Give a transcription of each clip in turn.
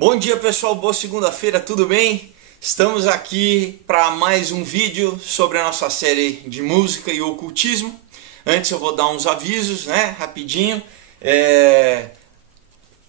Bom dia pessoal, boa segunda-feira, tudo bem? Estamos aqui para mais um vídeo sobre a nossa série de música e ocultismo. Antes eu vou dar uns avisos, né, rapidinho.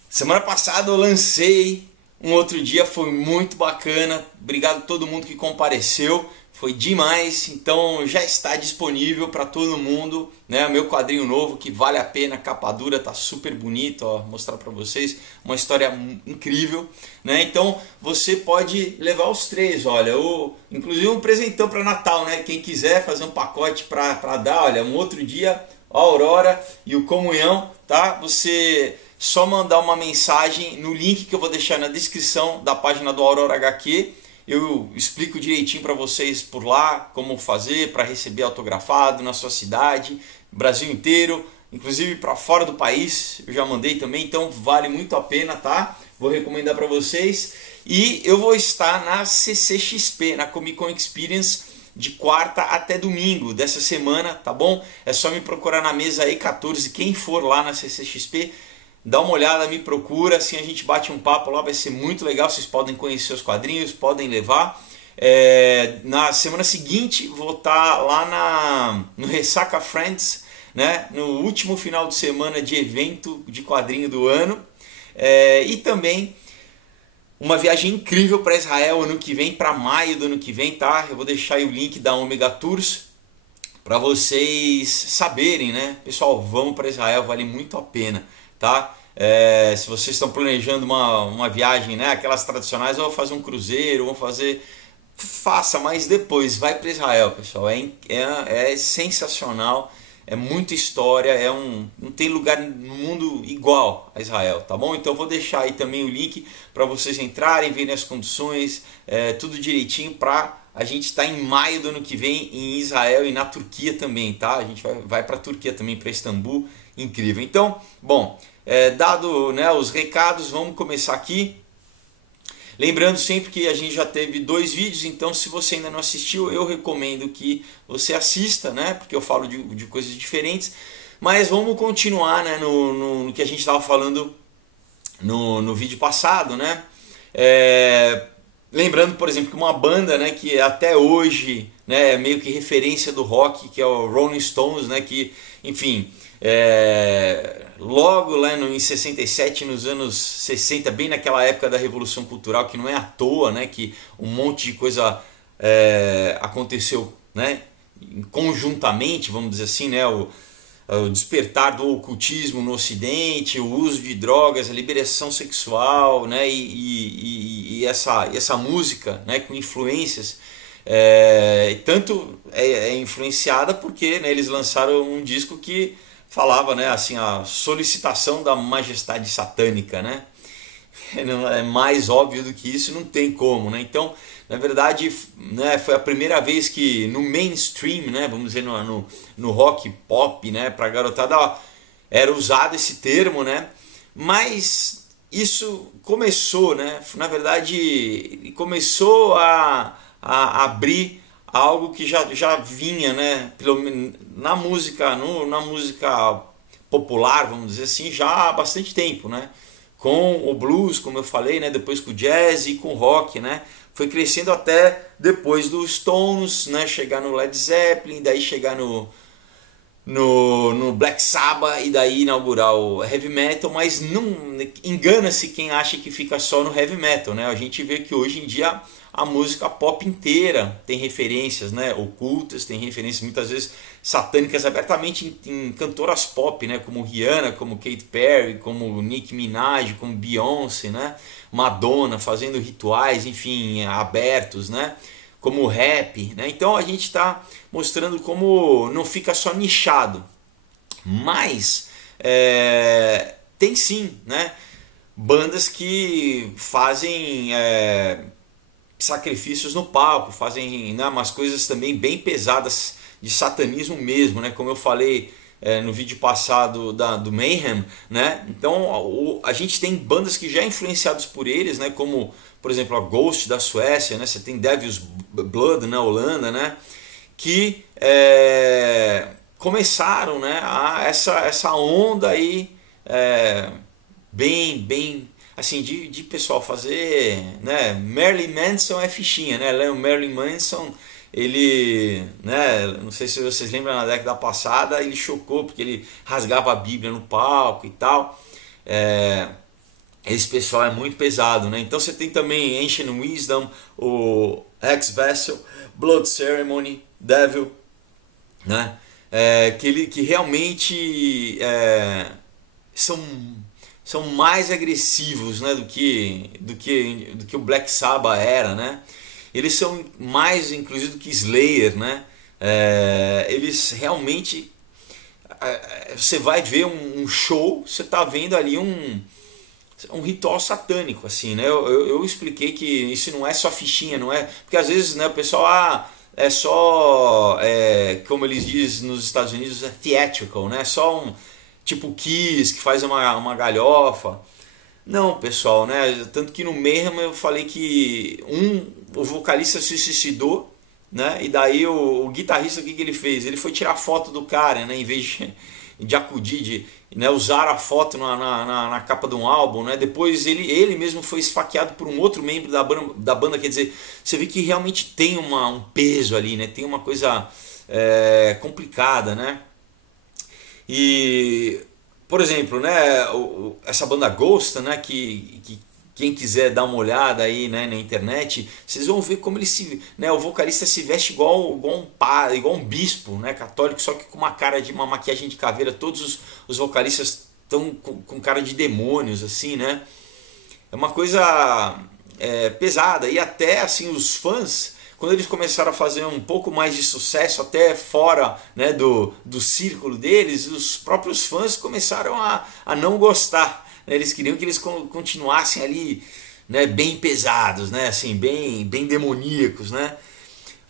Semana passada eu lancei um outro dia, foi muito bacana. Obrigado a todo mundo que compareceu, foi demais. Então já está disponível para todo mundo, né? Meu quadrinho novo que vale a pena, capa dura, tá super bonito, ó, mostrar para vocês, uma história incrível, né? Então você pode levar os três, olha, inclusive um presentão para Natal, né? Quem quiser fazer um pacote para dar, olha, um outro dia, a Aurora e o Comunhão, tá? Você só mandar uma mensagem no link que eu vou deixar na descrição da página do Aurora HQ. Eu explico direitinho para vocês por lá como fazer para receber autografado na sua cidade, Brasil inteiro, inclusive para fora do país. Eu já mandei também, então vale muito a pena, tá? Vou recomendar para vocês. E eu vou estar na CCXP, na Comic Con Experience, de quarta até domingo dessa semana, tá bom? É só me procurar na mesa E14, quem for lá na CCXP, dá uma olhada, me procura, assim a gente bate um papo lá, vai ser muito legal, vocês podem conhecer os quadrinhos, podem levar. Na semana seguinte vou estar lá no Ressaca Friends, né? No último final de semana de evento de quadrinho do ano. E também uma viagem incrível para Israel ano que vem, para maio do ano que vem, tá? Eu vou deixar aí o link da Omega Tours para vocês saberem, né? Pessoal, vamos para Israel, vale muito a pena, tá? Se vocês estão planejando uma viagem, né? Aquelas tradicionais, eu vou fazer um cruzeiro, vou fazer... Faça, mas depois vai para Israel, pessoal. É sensacional, é muita história, não tem lugar no mundo igual a Israel, tá bom? Então eu vou deixar aí também o link para vocês entrarem, verem as condições, tudo direitinho para a gente estar em maio do ano que vem em Israel e na Turquia também, tá? A gente vai para a Turquia também, para Istambul, incrível. Então, bom, dado, né, os recados, vamos começar aqui. Lembrando sempre que a gente já teve 2 vídeos, então se você ainda não assistiu, eu recomendo que você assista, né? Porque eu falo de coisas diferentes. Mas vamos continuar, né, no que a gente estava falando no vídeo passado, né? Lembrando, por exemplo, que uma banda, né, que até hoje, né, é meio que referência do rock, que é o Rolling Stones, né, que, enfim, logo lá em 67, nos anos 60, bem naquela época da Revolução Cultural, que não é à toa, né, que um monte de coisa aconteceu, né, conjuntamente, vamos dizer assim, né, o despertar do ocultismo no Ocidente, o uso de drogas, a liberação sexual, né, e essa música, né, com influências, tanto é influenciada porque, né, eles lançaram um disco que falava, né, assim, a solicitação da majestade satânica, né? Não é mais óbvio do que isso, não tem como, né? Então, na verdade, né, foi a primeira vez que no mainstream, né, vamos dizer, no rock pop, né, para garotada, era usado esse termo, né? Mas isso começou, né? Na verdade, começou a abrir algo que já vinha, né, na música popular, vamos dizer assim, já há bastante tempo, né? Com o blues, como eu falei, né, depois com o jazz e com o rock, né? Foi crescendo até depois dos Stones, né, chegar no Led Zeppelin, daí chegar no Black Sabbath e daí inaugurar o Heavy Metal, mas não engana-se quem acha que fica só no Heavy Metal, né? A gente vê que hoje em dia a música pop inteira tem referências, né, ocultas, tem referências muitas vezes satânicas abertamente em cantoras pop, né, como Rihanna, como Katy Perry, como Nicki Minaj, como Beyoncé, né, Madonna fazendo rituais, enfim, abertos, né, como rap, né? Então a gente está mostrando como não fica só nichado, mas tem sim, né, bandas que fazem sacrifícios no palco, fazem, né, umas coisas também bem pesadas de satanismo mesmo, né? Como eu falei no vídeo passado do Mayhem, né? Então a gente tem bandas que já influenciadas por eles, né? Como por exemplo a Ghost da Suécia, né? Você tem Devil's Blood na Holanda, né? Que começaram, né, essa onda aí bem assim, de pessoal fazer, né, Marilyn Manson é fichinha, né, o Marilyn Manson, ele, né, não sei se vocês lembram, na década passada ele chocou porque ele rasgava a Bíblia no palco e tal. Esse pessoal é muito pesado, né? Então você tem também Ancient Wisdom, o Ex-Vessel, Blood Ceremony, Devil, né? Que realmente são, são mais agressivos, né, do que o Black Sabbath era, né? Eles são mais, inclusive, do que Slayer, né? Eles realmente, você vai ver um show, você está vendo ali um ritual satânico, assim, né? Eu expliquei que isso não é só fichinha, não é, porque às vezes, né, o pessoal é só, como eles dizem nos Estados Unidos, é theatrical, né? Só um tipo Kiss que faz uma galhofa. Não, pessoal, né? Tanto que no Mayhem eu falei que o vocalista se suicidou, né? E daí o guitarrista, o que ele fez? Ele foi tirar foto do cara, né? Em vez de acudir, né? Usar a foto na capa de um álbum, né? Depois ele mesmo foi esfaqueado por um outro membro da banda, quer dizer, você vê que realmente tem um peso ali, né? Tem uma coisa complicada, né? E, por exemplo, né, essa banda Ghost, né, que quem quiser dar uma olhada aí, né, na internet, vocês vão ver como o vocalista se veste igual um bispo, né, católico, só que com uma cara de uma maquiagem de caveira. Todos os vocalistas estão com cara de demônios, assim, né? É uma coisa pesada. E até assim os fãs, quando eles começaram a fazer um pouco mais de sucesso até fora, né, do círculo deles, os próprios fãs começaram a não gostar, né? Eles queriam que eles continuassem ali, né, bem pesados, né, assim, bem demoníacos, né?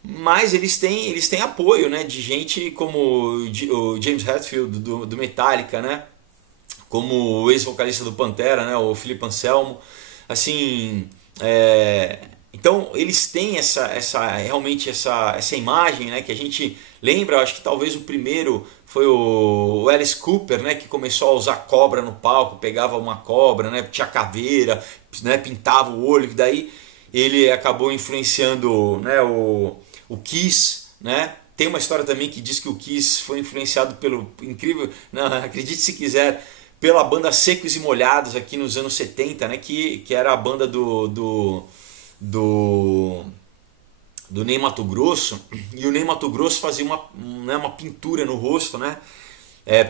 Mas eles têm apoio, né, de gente como o James Hetfield do Metallica, né, como o ex-vocalista do Pantera, né, o Philip Anselmo, assim, então eles têm realmente essa imagem, né, que a gente lembra. Acho que talvez o primeiro foi o Alice Cooper, né, que começou a usar cobra no palco, pegava uma cobra, né, tinha caveira, né, pintava o olho, que daí ele acabou influenciando, né, o Kiss, né? Tem uma história também que diz que o Kiss foi influenciado pelo incrível, não, acredite se quiser, pela banda Secos e Molhados aqui nos anos 70, né, que era a banda do Ney Matogrosso. E o Ney Matogrosso fazia uma pintura no rosto, né,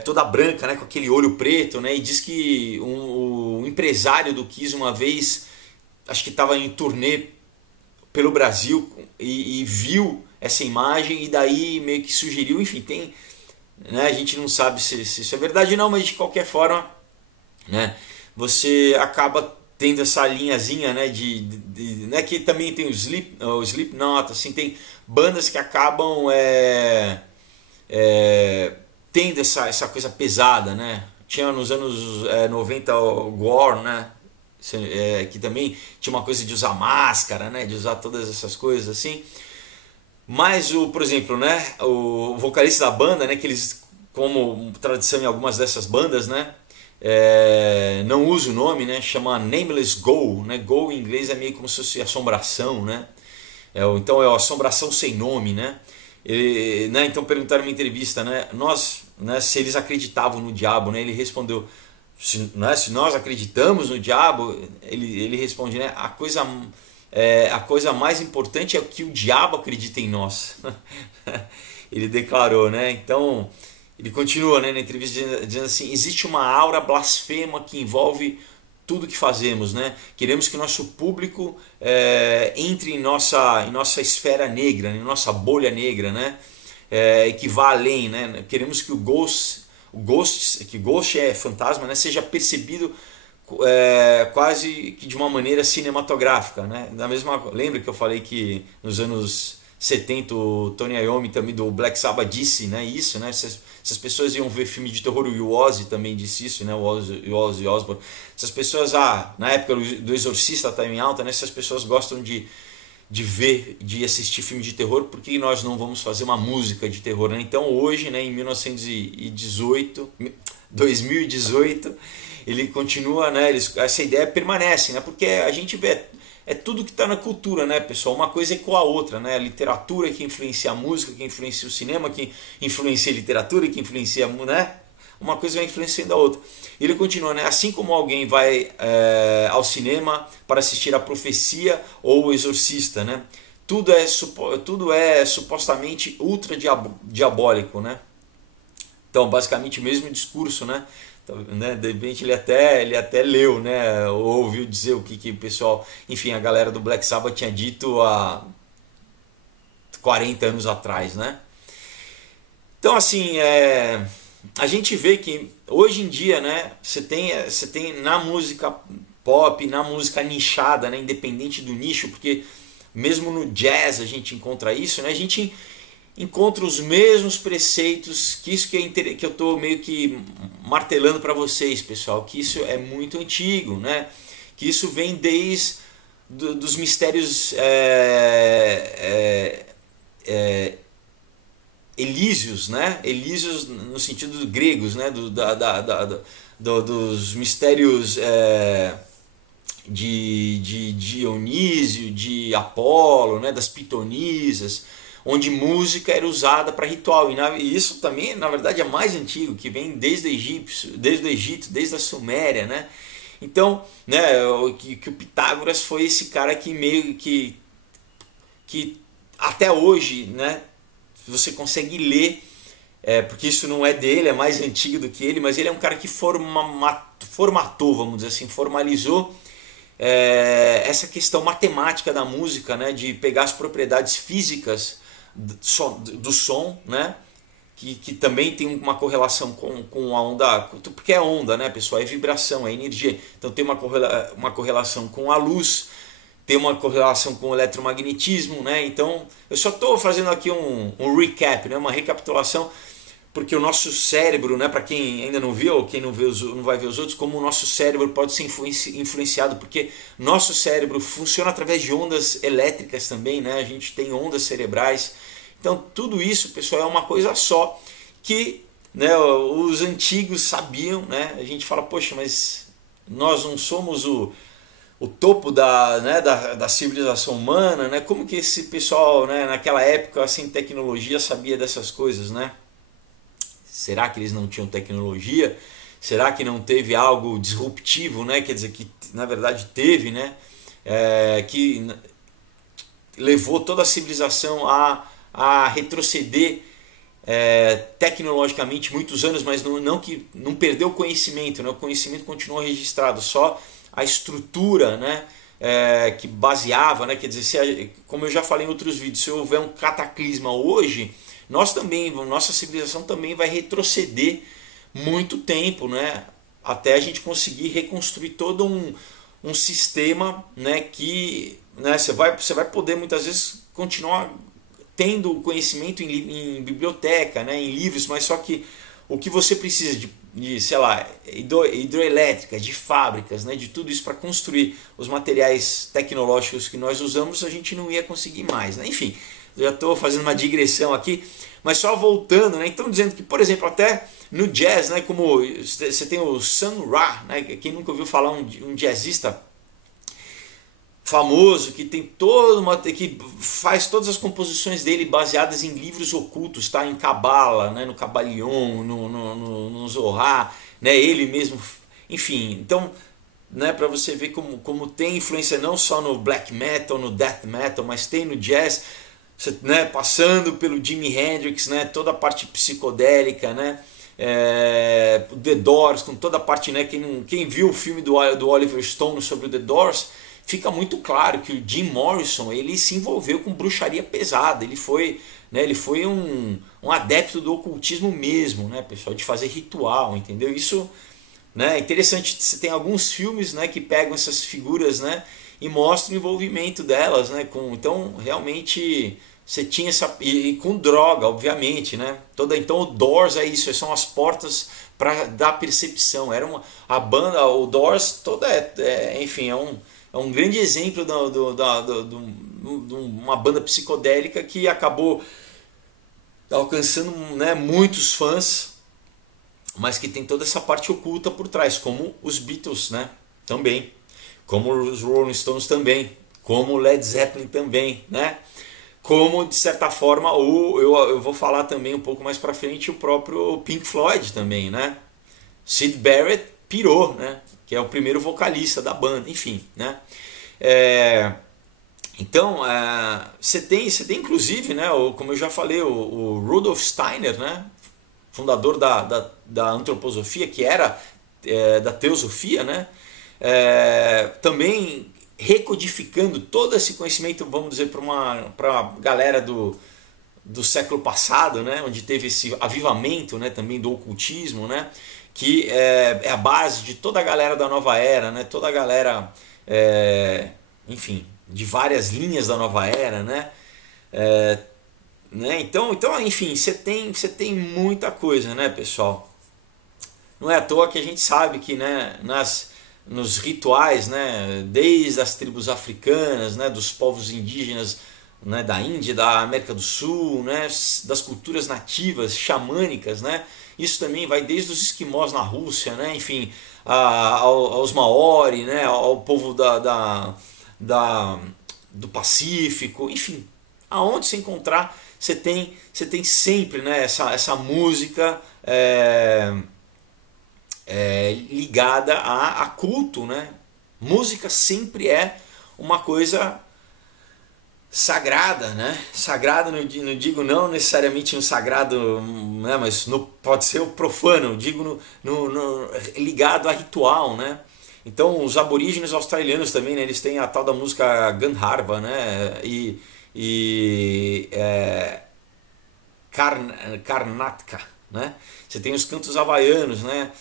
toda branca, né, com aquele olho preto, né, e diz que o empresário do Kiss uma vez, acho que estava em turnê pelo Brasil e viu essa imagem e daí meio que sugeriu, enfim, né, a gente não sabe se isso é verdade ou não, mas de qualquer forma, né, você acaba tendo essa linhazinha, né, né, que também tem o Slipknot, assim, tem bandas que acabam tendo essa coisa pesada, né? Tinha nos anos 90 o Gore, né, que também tinha uma coisa de usar máscara, né, de usar todas essas coisas assim. Mas por exemplo, né, o vocalista da banda, né, que eles, como tradição em algumas dessas bandas, né, não usa o nome, né, chama Nameless Ghoul, né? Ghoul em inglês é meio como se fosse assombração, né? Então é assombração sem nome, né? Né, então perguntaram em uma entrevista, né, se eles acreditavam no diabo, né? Ele respondeu, se nós acreditamos no diabo, ele responde, né, a coisa mais importante é que o diabo acredita em nós. Ele declarou, né? Então ele continua, né, na entrevista dizendo assim: existe uma aura blasfema que envolve tudo que fazemos, né? Queremos que o nosso público entre em nossa esfera negra, em nossa bolha negra, né? E que vá além, né? Queremos que que Ghost é fantasma, né, seja percebido quase que de uma maneira cinematográfica, né? Lembra que eu falei que nos anos 70 o Tony Iommi também do Black Sabbath disse, né, isso, né? Se as pessoas iam ver filme de terror, o Ozzy também disse isso, né? O Ozzy Osbourne. Se as pessoas, na época do Exorcista estava em alta, né? Se as pessoas gostam de assistir filme de terror, por que nós não vamos fazer uma música de terror, né? Então hoje, né, em 2018, ele continua, né, essa ideia permanece, né, porque a gente vê, é tudo que está na cultura, né, pessoal? Uma coisa é com a outra, né? A literatura que influencia a música, que influencia o cinema, que influencia a literatura, que influencia, né? Uma coisa vai influenciando a outra. Ele continua, né? Assim como alguém vai ao cinema para assistir a Profecia ou o Exorcista, né? Tudo é supostamente ultra diabólico, né? Então, basicamente o mesmo discurso, né? Então, né? De repente ele até leu, né? Ou ouviu dizer o que o pessoal, enfim, a galera do Black Sabbath tinha dito há 40 anos atrás, né? Então, assim, a gente vê que hoje em dia, né? Você tem na música pop, na música nichada, né? Independente do nicho, porque mesmo no jazz a gente encontra isso, né? A gente encontra os mesmos preceitos, que isso que eu estou meio que martelando para vocês, pessoal, que isso é muito antigo, né? Que isso vem desde dos mistérios elíseos, né? Elíseos no sentido dos gregos, né? Dos mistérios de Dionísio, de Apolo, né? Das pitonisas, onde música era usada para ritual. E isso também, na verdade, é mais antigo, que vem desde o Egito, desde a Suméria, né? Então, né, que o Pitágoras foi esse cara que meio que até hoje, né, você consegue ler, porque isso não é dele, é mais antigo do que ele, mas ele é um cara que formatou, vamos dizer assim, formalizou essa questão matemática da música, né, de pegar as propriedades físicas do som, né, que também tem uma correlação com a onda, porque é onda, né, pessoal, é vibração, é energia, então tem uma correlação com a luz, tem uma correlação com o eletromagnetismo, né, então eu só estou fazendo aqui um recap, né, uma recapitulação, porque o nosso cérebro, né, para quem ainda não viu, ou quem não vai ver os outros, como o nosso cérebro pode ser influenciado, porque nosso cérebro funciona através de ondas elétricas também, né, a gente tem ondas cerebrais. Então tudo isso, pessoal, é uma coisa só que, né, os antigos sabiam, né? A gente fala, poxa, mas nós não somos o topo da civilização humana, né? Como que esse pessoal, né, naquela época sem tecnologia sabia dessas coisas, né? Será que eles não tinham tecnologia? Será que não teve algo disruptivo, né? Quer dizer, que na verdade teve, né? Que levou toda a civilização a retroceder tecnologicamente muitos anos, mas não perdeu o conhecimento, né? O conhecimento continuou registrado, só a estrutura, né? Que baseava, né? Quer dizer, como eu já falei em outros vídeos, se houver um cataclisma hoje, nossa civilização também vai retroceder muito tempo, né? Até a gente conseguir reconstruir todo um sistema, né? Que, né, você vai poder muitas vezes continuar tendo conhecimento em biblioteca, né, em livros, mas só que o que você precisa de sei lá, hidroelétricas, de fábricas, né, de tudo isso para construir os materiais tecnológicos que nós usamos, a gente não ia conseguir mais, né? Enfim, já estou fazendo uma digressão aqui, mas só voltando, né? Então dizendo que, por exemplo, até no jazz, né, como você tem o Sun Ra, né, quem nunca ouviu falar, um jazzista famoso, que tem que faz todas as composições dele baseadas em livros ocultos, tá? Em Cabala, né? No Cabalion, no Zohar, né? Ele mesmo, enfim, então, né, para você ver como tem influência não só no black metal, no death metal, mas tem no jazz, né, passando pelo Jimi Hendrix, né, toda a parte psicodélica, né, The Doors, com toda a parte, né, quem viu o filme do Oliver Stone sobre o The Doors, fica muito claro que o Jim Morrison, ele se envolveu com bruxaria pesada, ele foi um adepto do ocultismo mesmo, né, pessoal, de fazer ritual, entendeu? Isso, né, é interessante, você tem alguns filmes, né, que pegam essas figuras, né, e mostram o envolvimento delas, né, então realmente você tinha essa, e com droga, obviamente, né, então o Doors é isso, são as portas para dar percepção, a banda, o Doors toda enfim, é um grande exemplo de uma banda psicodélica que acabou alcançando, né, muitos fãs, mas que tem toda essa parte oculta por trás, como os Beatles, né? Também, como os Rolling Stones também, como o Led Zeppelin também, né? Como, de certa forma, eu vou falar também um pouco mais pra frente, o próprio Pink Floyd também, né? Syd Barrett pirou, né? Que é o primeiro vocalista da banda, enfim, né? Então, você tem inclusive, né, como eu já falei, o Rudolf Steiner, né, fundador da antroposofia, que era da teosofia, né, também recodificando todo esse conhecimento, vamos dizer, para a galera do século passado, né, onde teve esse avivamento, né, também do ocultismo, né, que é a base de toda a galera da nova era, né, toda a galera, enfim, de várias linhas da nova era, né? Né? Então, enfim, você tem muita coisa, né, pessoal? Não é à toa que a gente sabe que, né, nos rituais, né, desde as tribos africanas, né, dos povos indígenas, né, da Índia, da América do Sul, né, das culturas nativas, xamânicas, né, isso também vai desde os esquimós na Rússia, né, enfim, aos Maori, né, ao povo do Pacífico, enfim, aonde se encontrar, você tem sempre, né, essa música ligada a culto, né? Música sempre é uma coisa sagrada, né? Sagrado, não digo não necessariamente no sagrado, né? Mas pode ser o profano, digo ligado a ritual, né? Então os aborígenes australianos também, né, eles têm a tal da música Gandharva, né, Karnataka, né? Você tem os cantos havaianos, né?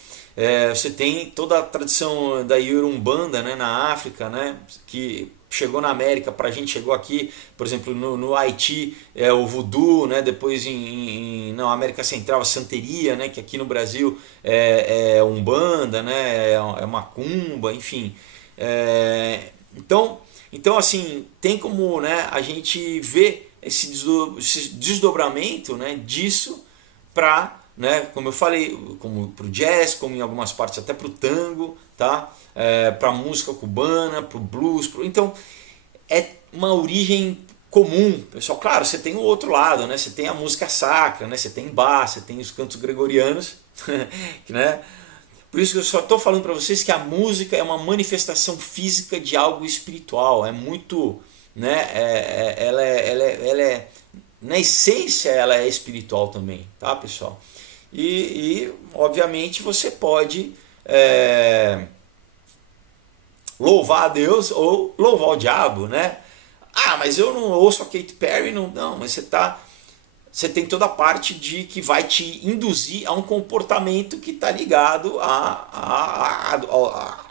Você tem toda a tradição da Yorumbanda, né, na África, né, que chegou na América, pra gente chegou aqui, por exemplo, no Haiti o voodoo, né, depois na América Central a santeria, né, que aqui no Brasil é Umbanda, né, é macumba, enfim. Então assim, tem como, né, a gente ver esse desdobramento, né, disso para, né, como eu falei, como pro jazz, como em algumas partes até pro tango, tá? Para música cubana, pro blues, então é uma origem comum, pessoal. Claro, você tem o outro lado, né? Você tem a música sacra, né? Você tem Bach, você tem os cantos gregorianos, né? Por isso que eu só estou falando para vocês que a música é uma manifestação física de algo espiritual, é muito, né? Ela é na essência ela é espiritual também, tá, pessoal? E obviamente você pode louvar a Deus ou louvar o diabo, né? Ah, mas eu não ouço a Katy Perry, não, mas você tem toda a parte de que vai te induzir a um comportamento que está ligado à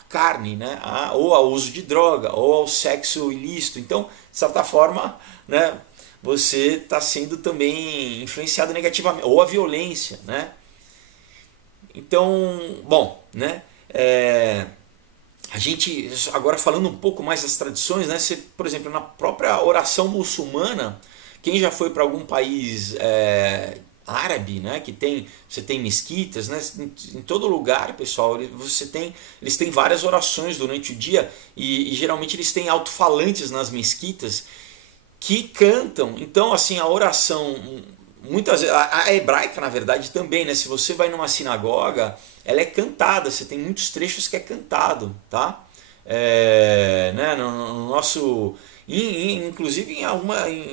carne, né? Ou ao uso de droga, ou ao sexo ilícito. Então, de certa forma, né, você está sendo também influenciado negativamente, ou a violência, né? Então, bom, né? A gente, agora falando um pouco mais das tradições, né? Você, por exemplo, na própria oração muçulmana, quem já foi para algum país árabe, né? Você tem mesquitas, né? Em todo lugar, pessoal, eles têm várias orações durante o dia e geralmente eles têm alto-falantes nas mesquitas que cantam. Então, assim, a oração, muitas vezes, a hebraica, na verdade, também, né? Se você vai numa sinagoga, ela é cantada, você tem muitos trechos que é cantado, tá? Né? No nosso, inclusive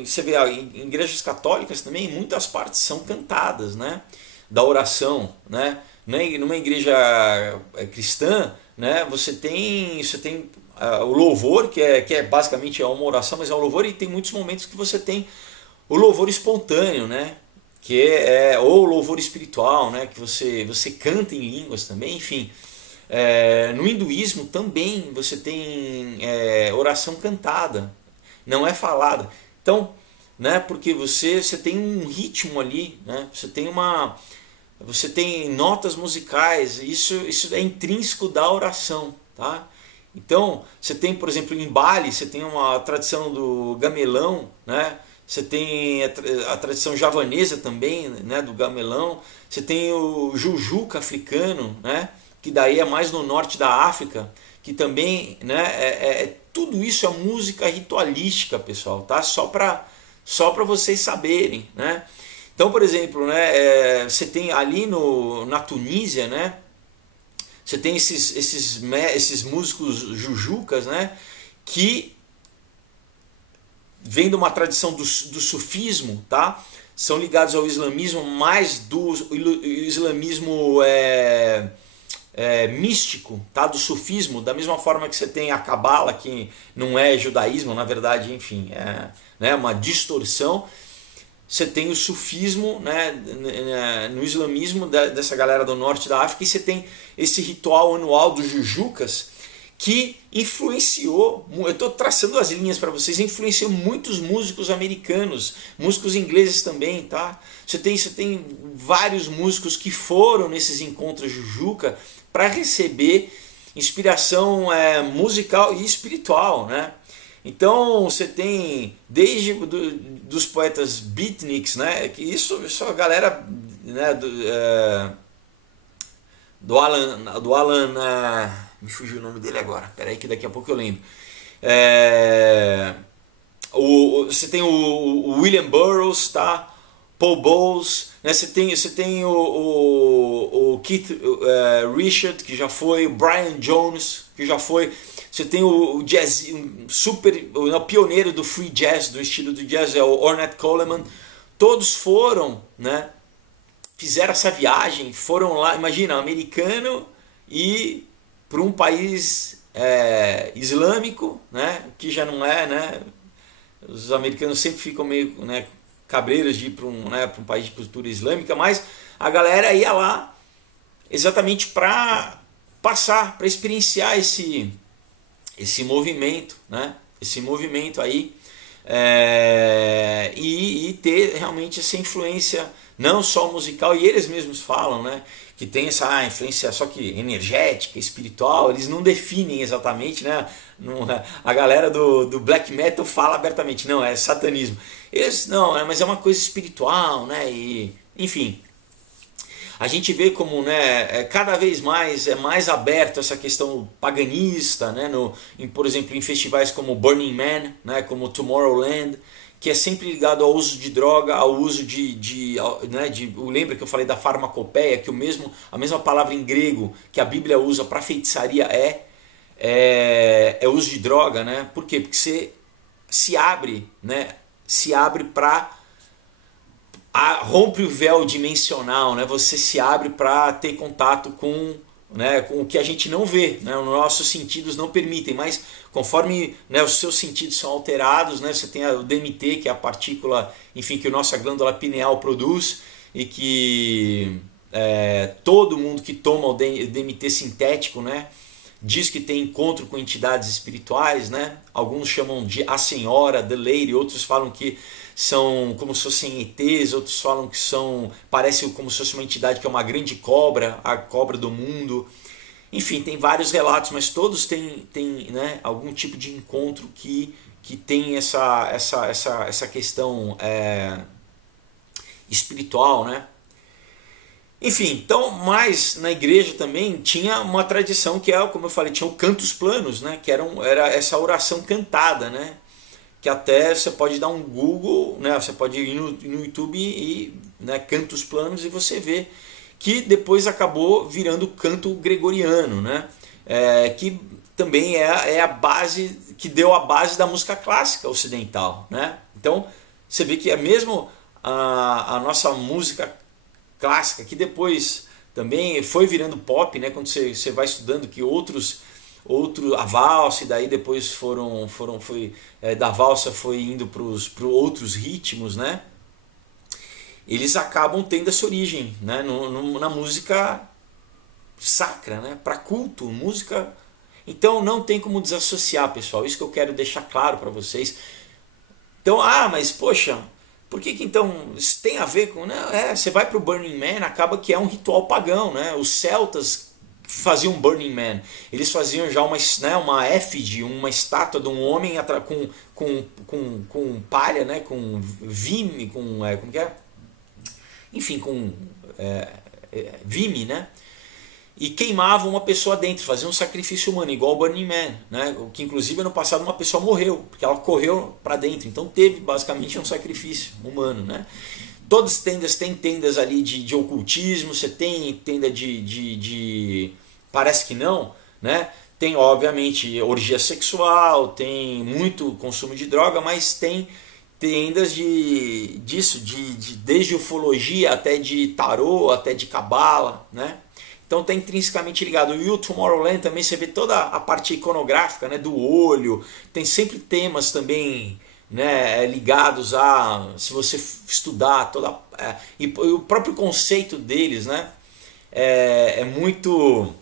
você vê em igrejas católicas também, muitas partes são cantadas, né? Da oração, né? Numa igreja cristã, né? Você tem o louvor, que é basicamente uma oração, mas é um louvor, e tem muitos momentos que você tem o louvor espontâneo, né? Que ou louvor espiritual, né? Que você canta em línguas também, enfim. No hinduísmo também você tem oração cantada, não é falada. Então, né? Porque você tem um ritmo ali, né? Você tem notas musicais, isso é intrínseco da oração, tá? Então, você tem, por exemplo, em Bali, você tem uma tradição do gamelão, né? você tem a tradição javanesa também, né, do gamelão, você tem o jujuca africano, né, que daí é mais no norte da África, que também, né, tudo isso é música ritualística, pessoal, tá? Só para vocês saberem, né? Então, por exemplo, né, você tem ali na Tunísia, né, você tem esses músicos jujucas, né, que vem de uma tradição do sufismo, tá? São ligados ao islamismo, mais do islamismo místico, tá? Do sufismo, da mesma forma que você tem a cabala, que não é judaísmo, na verdade, enfim, né, uma distorção. Você tem o sufismo, né, no islamismo dessa galera do norte da África, e você tem esse ritual anual dos jujucas, que influenciou, eu estou traçando as linhas para vocês, influenciou muitos músicos americanos, músicos ingleses também, tá? Você tem vários músicos que foram nesses encontros jujuca para receber inspiração musical e espiritual, né? Então você tem desde dos poetas beatniks, né? Que isso a galera, né, do Alan me fugiu o nome dele agora, peraí que daqui a pouco eu lembro. Você tem o William Burroughs, tá? Paul Bowles, né? Você tem o Keith Richard, que já foi, o Brian Jones, que já foi. Você tem o jazz, o pioneiro do free jazz, do estilo do jazz, é o Ornette Coleman. Todos foram, né? Fizeram essa viagem, foram lá, imagina, americano e para um país islâmico, né? Que já não é, né? Os americanos sempre ficam meio, né, cabreiros de ir para um país de cultura islâmica, mas a galera ia lá exatamente para passar, para experienciar esse movimento, né? Esse movimento aí, e ter realmente essa influência não só musical, e eles mesmos falam, né, que tem essa influência só que energética, espiritual, eles não definem exatamente, né? A galera do black metal fala abertamente, não, é satanismo. Eles, não, mas é uma coisa espiritual, né? E, enfim, a gente vê como, né, cada vez mais é mais aberto essa questão paganista, né, por exemplo, em festivais como Burning Man, né, como Tomorrowland, que é sempre ligado ao uso de droga, ao uso lembra que eu falei da farmacopeia, que a mesma palavra em grego que a Bíblia usa para feitiçaria é uso de droga, né? Por quê? Porque você se abre, né? Se abre para rompe o véu dimensional, né? Você se abre para ter contato com o que a gente não vê, né? Os nossos sentidos não permitem, mas conforme, né, os seus sentidos são alterados, né, você tem o DMT, que é a partícula, enfim, que a nossa glândula pineal produz, e que todo mundo que toma o DMT sintético, né, diz que tem encontro com entidades espirituais, né? Alguns chamam de a senhora, the lady, outros falam que são como se fossem ETs, outros falam que parece como se fosse uma entidade que é uma grande cobra, a cobra do mundo. Enfim, tem vários relatos, mas todos têm, né, algum tipo de encontro que tem essa questão espiritual, né? Enfim, então, mas na igreja também tinha uma tradição que como eu falei, tinha o cantos planos, né? Que era essa oração cantada, né? Que até você pode dar um Google, né? Você pode ir no YouTube e, né, cantos planos, e você vê que depois acabou virando canto gregoriano, né? Que também é a base, que deu a base da música clássica ocidental, né? Então você vê que é mesmo a nossa música clássica, que depois também foi virando pop, né? Quando você vai estudando que a valsa, e daí depois da valsa foi indo para outros ritmos, né? Eles acabam tendo essa origem, né, na música sacra, né, para culto, música. Então não tem como desassociar, pessoal, isso que eu quero deixar claro para vocês. Então, mas poxa, por que então isso tem a ver com... Não, você vai para o Burning Man, acaba que é um ritual pagão, né? Os celtas faziam Burning Man? Eles faziam já uma efígie, uma estátua de um homem com palha, né? Com vime, como que é? Enfim, com vime, né? E queimavam uma pessoa dentro, faziam um sacrifício humano, igual o Burning Man, né? Que inclusive ano passado uma pessoa morreu, porque ela correu para dentro, então teve basicamente um sacrifício humano, né? Todas as tendas têm tendas ali de ocultismo, você tem tenda parece que não, né? Tem obviamente orgia sexual, tem muito consumo de droga, mas tem tendas disso, desde ufologia até de tarô, até de cabala, né? Então está intrinsecamente ligado. E o Tomorrowland também você vê toda a parte iconográfica, né, do olho, tem sempre temas também, né, ligados a, se você estudar toda e o próprio conceito deles, né, é muito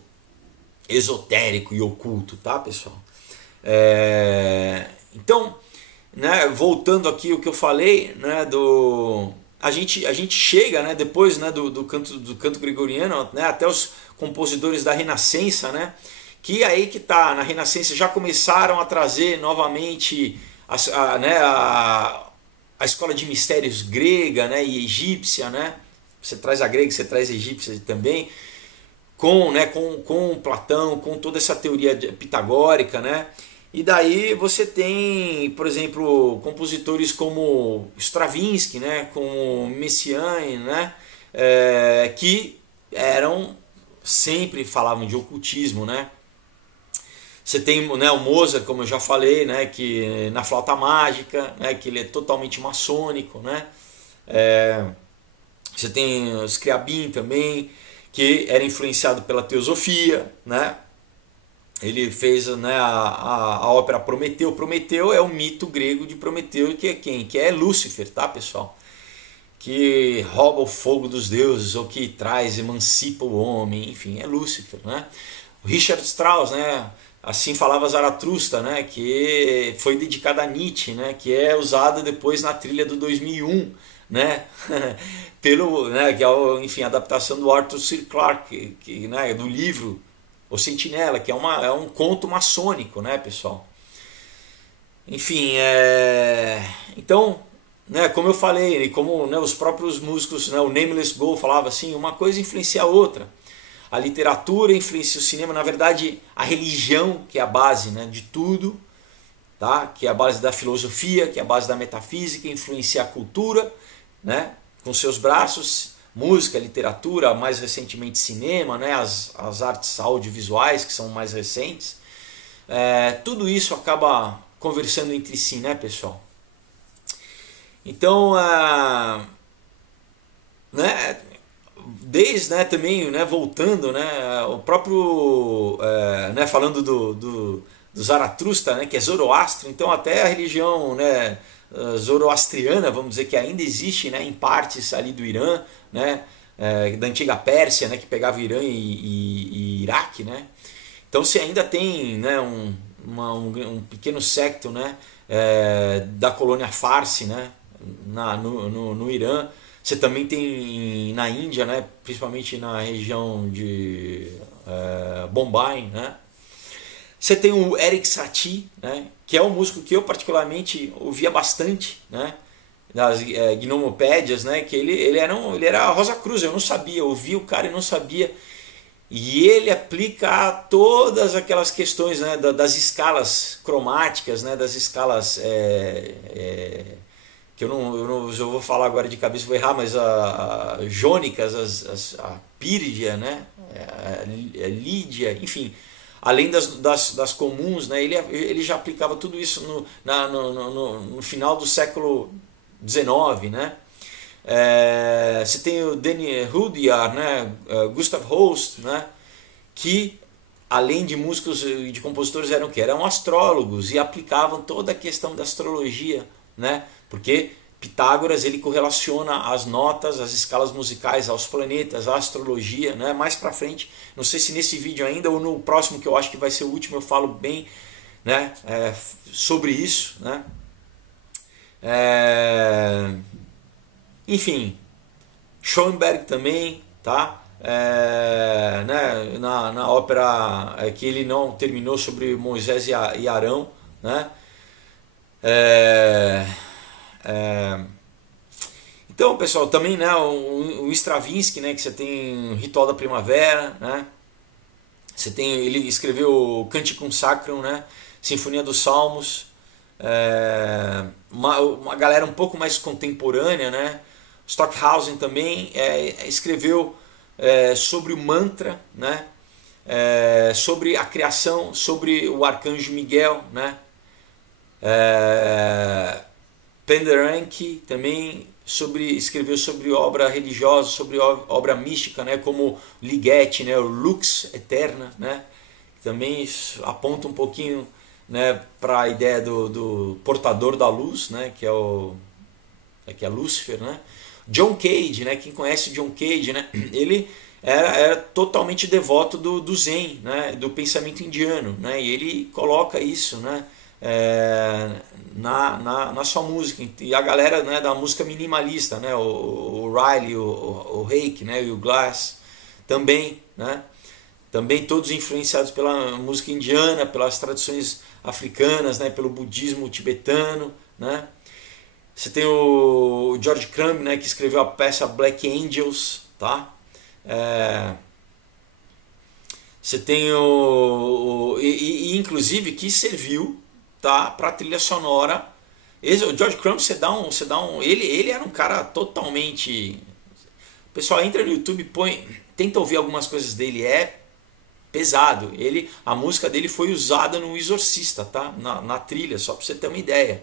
esotérico e oculto, tá, pessoal? Então, né, voltando aqui o que eu falei, né, a gente chega, né, depois, né, do canto gregoriano, né, até os compositores da Renascença, né, que aí que tá, na Renascença já começaram a trazer novamente a escola de mistérios grega, né, e egípcia, né, você traz a grega, você traz a egípcia também, com Platão, com toda essa teoria pitagórica, né. E daí você tem, por exemplo, compositores como Stravinsky, né, como Messiaen, né, que sempre falavam de ocultismo, né. Você tem, né, o Mozart, como eu já falei, né, que na flauta mágica, né, que ele é totalmente maçônico, né. Você tem o Scriabin também, que era influenciado pela teosofia, né. Ele fez, né, a ópera Prometeu. Prometeu é o mito grego de Prometeu, que é quem? Que é Lúcifer, tá, pessoal? Que rouba o fogo dos deuses, ou que emancipa o homem, enfim, é Lúcifer, né? O Richard Strauss, né, assim falava Zaratustra, né, que foi dedicada a Nietzsche, né, que é usada depois na trilha do 2001, né, que é, enfim, a adaptação do Arthur C. Clarke, né, do livro O Sentinela, que é um conto maçônico, né, pessoal? Enfim, então, né, como eu falei, e como, né, os próprios músicos, né, o Nameless Gold falava assim, uma coisa influencia a outra. A literatura influencia o cinema, na verdade, a religião, que é a base, né, de tudo, tá? Que é a base da filosofia, que é a base da metafísica, influencia a cultura, né, com seus braços. Música, literatura, mais recentemente cinema, né, as artes audiovisuais que são mais recentes, tudo isso acaba conversando entre si, né, pessoal? Então, né, desde, né, também, né, voltando, né, o próprio, né, falando do Zaratustra, né, que é Zoroastro, então até a religião, né, zoroastriana, vamos dizer, que ainda existe, né, em partes ali do Irã, né, da antiga Pérsia, né, que pegava Irã e Iraque, né. Então você ainda tem, né, um pequeno secto, né, da colônia Farsi, né, no Irã. Você também tem na Índia, né, principalmente na região de Bombay, né. Você tem o Eric Satie, né, que é um músico que eu particularmente ouvia bastante, né, das gnomopédias, né, que ele era a Rosa Cruz, eu não sabia, eu ouvia o cara e não sabia. E ele aplica todas aquelas questões, né, das escalas cromáticas, né, das escalas que eu vou falar agora de cabeça, vou errar, mas jônicas, a pírgia, né, a lídia, enfim, além das comuns, né, ele já aplicava tudo isso no final do século XIX, né. Você tem o Danny Rudyard, né, Gustav Holst, né, que além de músicos e de compositores eram astrólogos e aplicavam toda a questão da astrologia, né, porque Pitágoras ele correlaciona as notas, as escalas musicais aos planetas, à astrologia, né, mais pra frente, não sei se nesse vídeo ainda ou no próximo, que eu acho que vai ser o último, eu falo bem, né, sobre isso, né. Enfim, Schoenberg também, tá? né, na ópera que ele não terminou sobre Moisés e Arão, né? É, é, então, pessoal, também, né, o Stravinsky, né, que você tem o Ritual da Primavera, né? Você tem, ele escreveu o Canticum Sacrum, né? Sinfonia dos Salmos, uma galera um pouco mais contemporânea, né? Stockhausen também escreveu sobre o mantra, né? Sobre a criação, sobre o arcanjo Miguel, né? Penderecki também escreveu sobre obra religiosa, sobre obra mística, né? Como Ligeti, né? O Lux Eterna, né? Também aponta um pouquinho, né, para a ideia do portador da luz, né, que é Lúcifer, né? John Cage, né, quem conhece John Cage, né, ele era totalmente devoto do Zen, né, do pensamento indiano, né, e ele coloca isso, né, na sua música. E a galera, né, da música minimalista, né, o Riley, o Reiki, né, e o Glass também, né, também todos influenciados pela música indiana, pelas tradições africanas, né, pelo budismo tibetano, né. Você tem o George Crumb, né, que escreveu a peça Black Angels, tá? Você tem inclusive que serviu, tá, para a trilha sonora. O George Crumb, ele era um cara totalmente. O pessoal entra no YouTube, tenta ouvir algumas coisas dele, pesado. A música dele foi usada no Exorcista, tá? Na trilha, só para você ter uma ideia.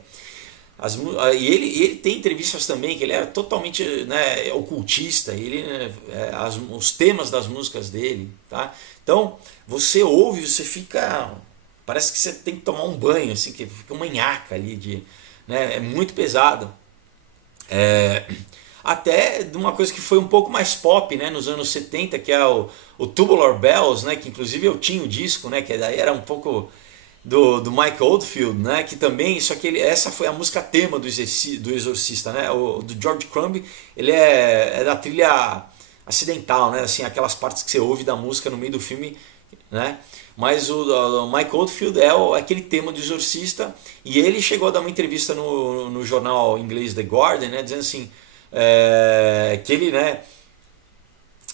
E ele tem entrevistas também que ele era totalmente, né, ocultista. Os temas das músicas dele, tá? Então você ouve, você fica, parece que você tem que tomar um banho, assim, que fica uma nhaca ali né? É muito pesado. Até de uma coisa que foi um pouco mais pop, né, nos anos 70, que é o Tubular Bells, né, que inclusive eu tinha o disco, né, que daí era um pouco do Mike Oldfield, né, que também, só que essa foi a música tema do Exorcista, né, do George Crumb. Ele é da trilha acidental, né, assim, aquelas partes que você ouve da música no meio do filme, né, mas o Mike Oldfield é aquele tema do Exorcista. E ele chegou a dar uma entrevista no jornal inglês The Guardian, né, dizendo assim, que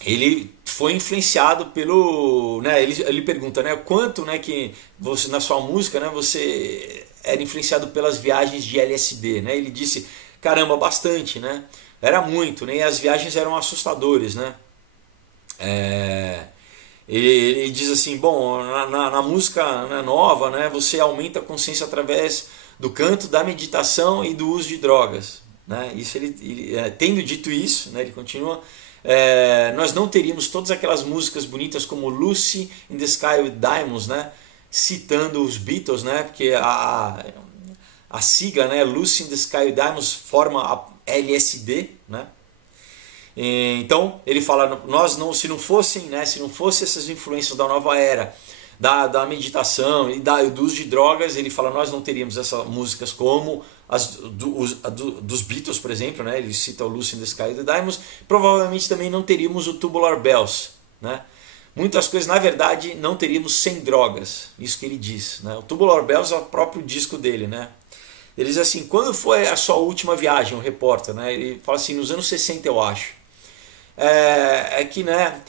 ele foi influenciado pelo, né, ele pergunta, né, quanto, né, que você na sua música, né, você era influenciado pelas viagens de LSD, né? Ele disse, caramba, bastante, né? Era muito, né? E as viagens eram assustadoras, né? Ele diz assim, bom, na música, né, nova, né, você aumenta a consciência através do canto, da meditação e do uso de drogas, né? Isso tendo dito isso, né, ele continua, nós não teríamos todas aquelas músicas bonitas como Lucy in the Sky with Diamonds, né, citando os Beatles, né, porque a sigla, né, Lucy in the Sky with Diamonds forma a LSD, né. Então ele fala, se não fossem essas influências da nova era, da meditação e do uso de drogas, ele fala, nós não teríamos essas músicas como as dos Beatles, por exemplo, né? Ele cita o Lucy in the Sky with Diamonds. Provavelmente também não teríamos o Tubular Bells, né? Muitas coisas, na verdade, não teríamos sem drogas, isso que ele diz, né? O Tubular Bells é o próprio disco dele, né? Ele diz assim, quando foi a sua última viagem, o repórter, né? Ele fala assim, nos anos 60, eu acho. Que, né,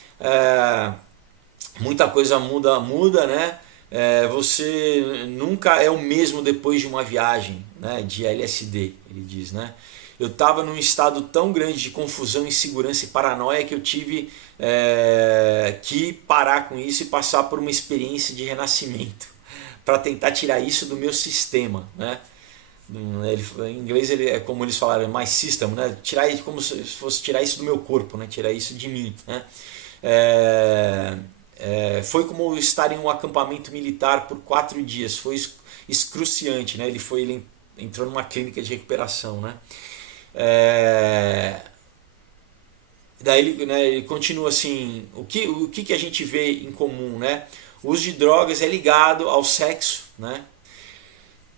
muita coisa muda, né? Você nunca é o mesmo depois de uma viagem, né, de LSD, ele diz, né? Eu estava num estado tão grande de confusão, insegurança e paranoia que eu tive que parar com isso e passar por uma experiência de renascimento para tentar tirar isso do meu sistema, né? Em inglês é como eles falaram, my system, né? Tirar isso como se fosse tirar isso do meu corpo, né? Tirar isso de mim, né? Foi como estar em um acampamento militar por 4 dias, foi excruciante, né? Ele entrou numa clínica de recuperação, né? Daí ele continua assim, o que a gente vê em comum, né? O uso de drogas é ligado ao sexo, né?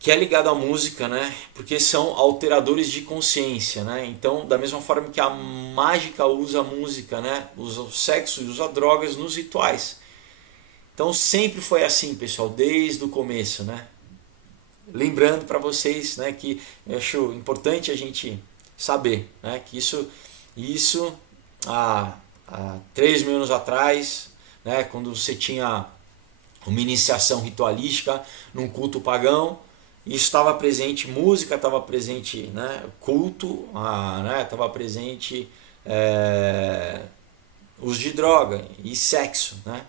que é ligado à música, né? Porque são alteradores de consciência, né? Então, da mesma forma que a mágica usa a música, né? Usa o sexo e usa drogas nos rituais. Então sempre foi assim, pessoal, desde o começo, né? Lembrando para vocês, né, que eu acho importante a gente saber, né, que isso há 3.000 anos atrás, né, quando você tinha uma iniciação ritualística num culto pagão, isso estava presente, música estava presente, né, culto, né, estava presente uso de droga e sexo, né?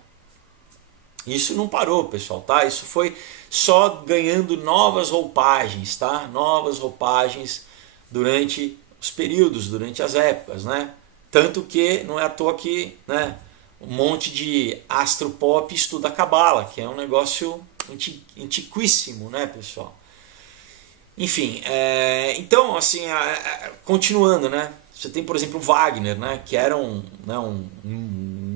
Isso não parou, pessoal, tá? Isso foi só ganhando novas roupagens, tá? Novas roupagens durante os períodos, durante as épocas, né? Tanto que não é à toa que, né, um monte de astropop estuda a Cabala, que é um negócio antiquíssimo, né, pessoal? Enfim, então, assim, continuando, né? Você tem, por exemplo, Wagner, né, que era um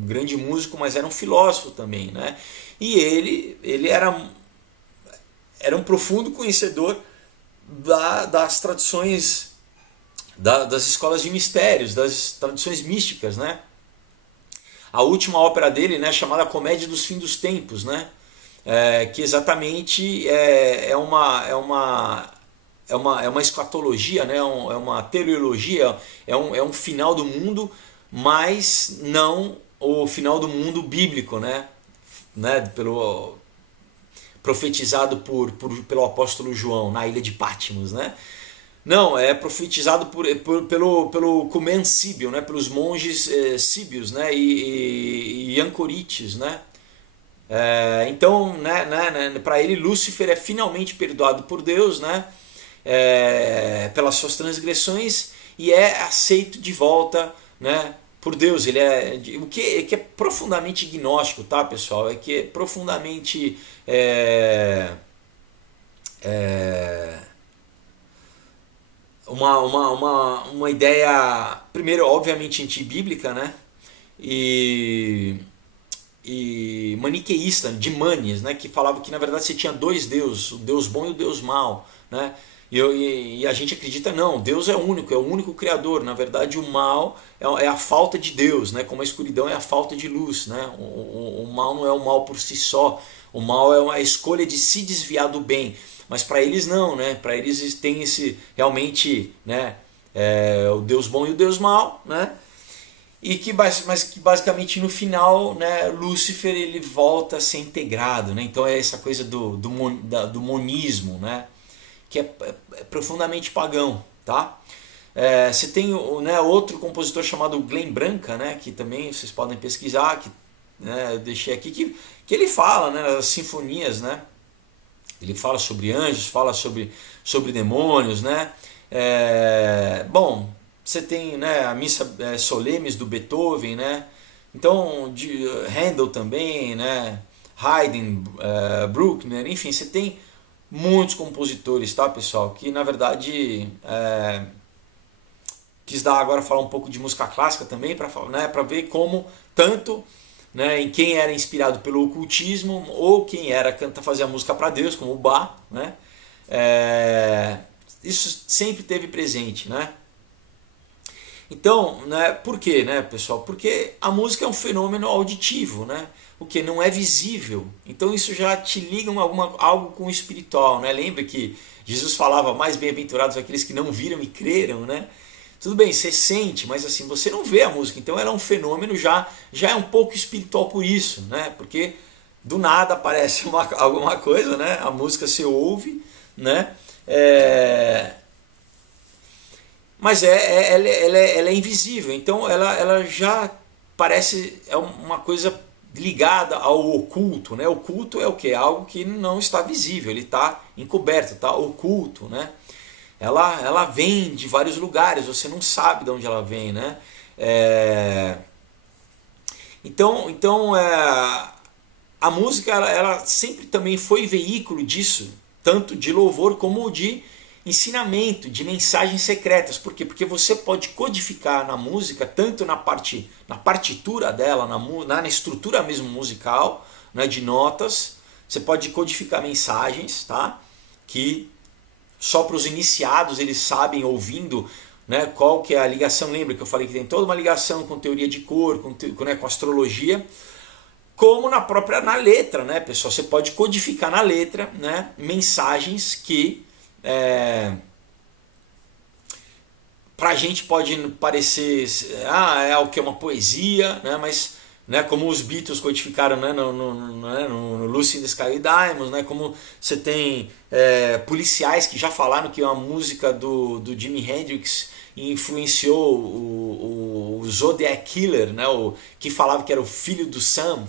grande músico, mas era um filósofo também, né? E ele era um profundo conhecedor das tradições, das escolas de mistérios, das tradições místicas, né? A última ópera dele, né, chamada Comédia dos Fins dos Tempos, né? Que exatamente é uma escatologia, né? É uma teleologia, é um final do mundo, mas não o final do mundo bíblico, né? Profetizado pelo apóstolo João na ilha de Patmos, né? Não, é profetizado pelo Cumen Síbio, né? Pelos monges síbios, né? E ancorites, né? Então, né, para ele, Lúcifer é finalmente perdoado por Deus, né? Pelas suas transgressões, e é aceito de volta, né, por Deus. Ele o que é profundamente gnóstico, tá, pessoal? É que é profundamente uma ideia, primeiro, obviamente antibíblica, né, e maniqueísta, de Manes, né, que falava que na verdade você tinha dois deuses, o Deus bom e o Deus mau, né? E a gente acredita, não, Deus é o único criador. Na verdade, o mal é a falta de Deus, né? Como a escuridão é a falta de luz, né? O mal não é o mal por si só, o mal é uma escolha de se desviar do bem. Mas para eles não, né? Para eles tem esse realmente, né, o Deus bom e o Deus mau, né? Mas que basicamente no final, né, Lúcifer ele volta a ser integrado, né? Então é essa coisa do monismo, né? Que é profundamente pagão, tá? Você tem, né, outro compositor chamado Glenn Branca, né, que também vocês podem pesquisar, que, né, eu deixei aqui, que ele fala, né, nas sinfonias, né? Ele fala sobre anjos, fala sobre demônios, né? Bom, você tem, né, a Missa Solemes do Beethoven, né? Então, de Handel também, né? Haydn, Bruckner, enfim, você tem muitos compositores, tá, pessoal? Que na verdade quis dar agora falar um pouco de música clássica também, para ver como tanto, né, em quem era inspirado pelo ocultismo ou quem fazia música para Deus, como o Bach, né? Isso sempre teve presente, né? Então, né, por quê, né, pessoal? Porque a música é um fenômeno auditivo, né? O que não é visível. Então isso já te liga algo com o espiritual, né? Lembra que Jesus falava: mais bem-aventurados aqueles que não viram e creram, né? Tudo bem, você sente, mas assim, você não vê a música. Então ela é um fenômeno já é um pouco espiritual por isso, né? Porque do nada aparece alguma coisa, né? A música você ouve, né? Mas ela é invisível, então ela já parece uma coisa ligada ao oculto, né? Oculto é o que? Algo que não está visível, ele está encoberto, está oculto, né? Ela vem de vários lugares, você não sabe de onde ela vem, né? Então a música ela sempre também foi veículo disso, tanto de louvor como de ensinamento, de mensagens secretas. Por quê? Porque você pode codificar na música, tanto na partitura dela, na estrutura mesmo musical, né, de notas, você pode codificar mensagens, tá? que só para os iniciados eles sabem, ouvindo, né, qual que é a ligação. Lembra que eu falei que tem toda uma ligação com teoria de cor, com astrologia, como na letra, né, pessoal? Você pode codificar na letra, né, mensagens que para a gente pode parecer é o que é uma poesia, né, mas, né, como os Beatles codificaram, né, no Lucy in the Sky with Diamonds, né, como você tem policiais que já falaram que uma música do Jimi Hendrix influenciou o Zodiac Killer, né, que falava que era o filho do Sam,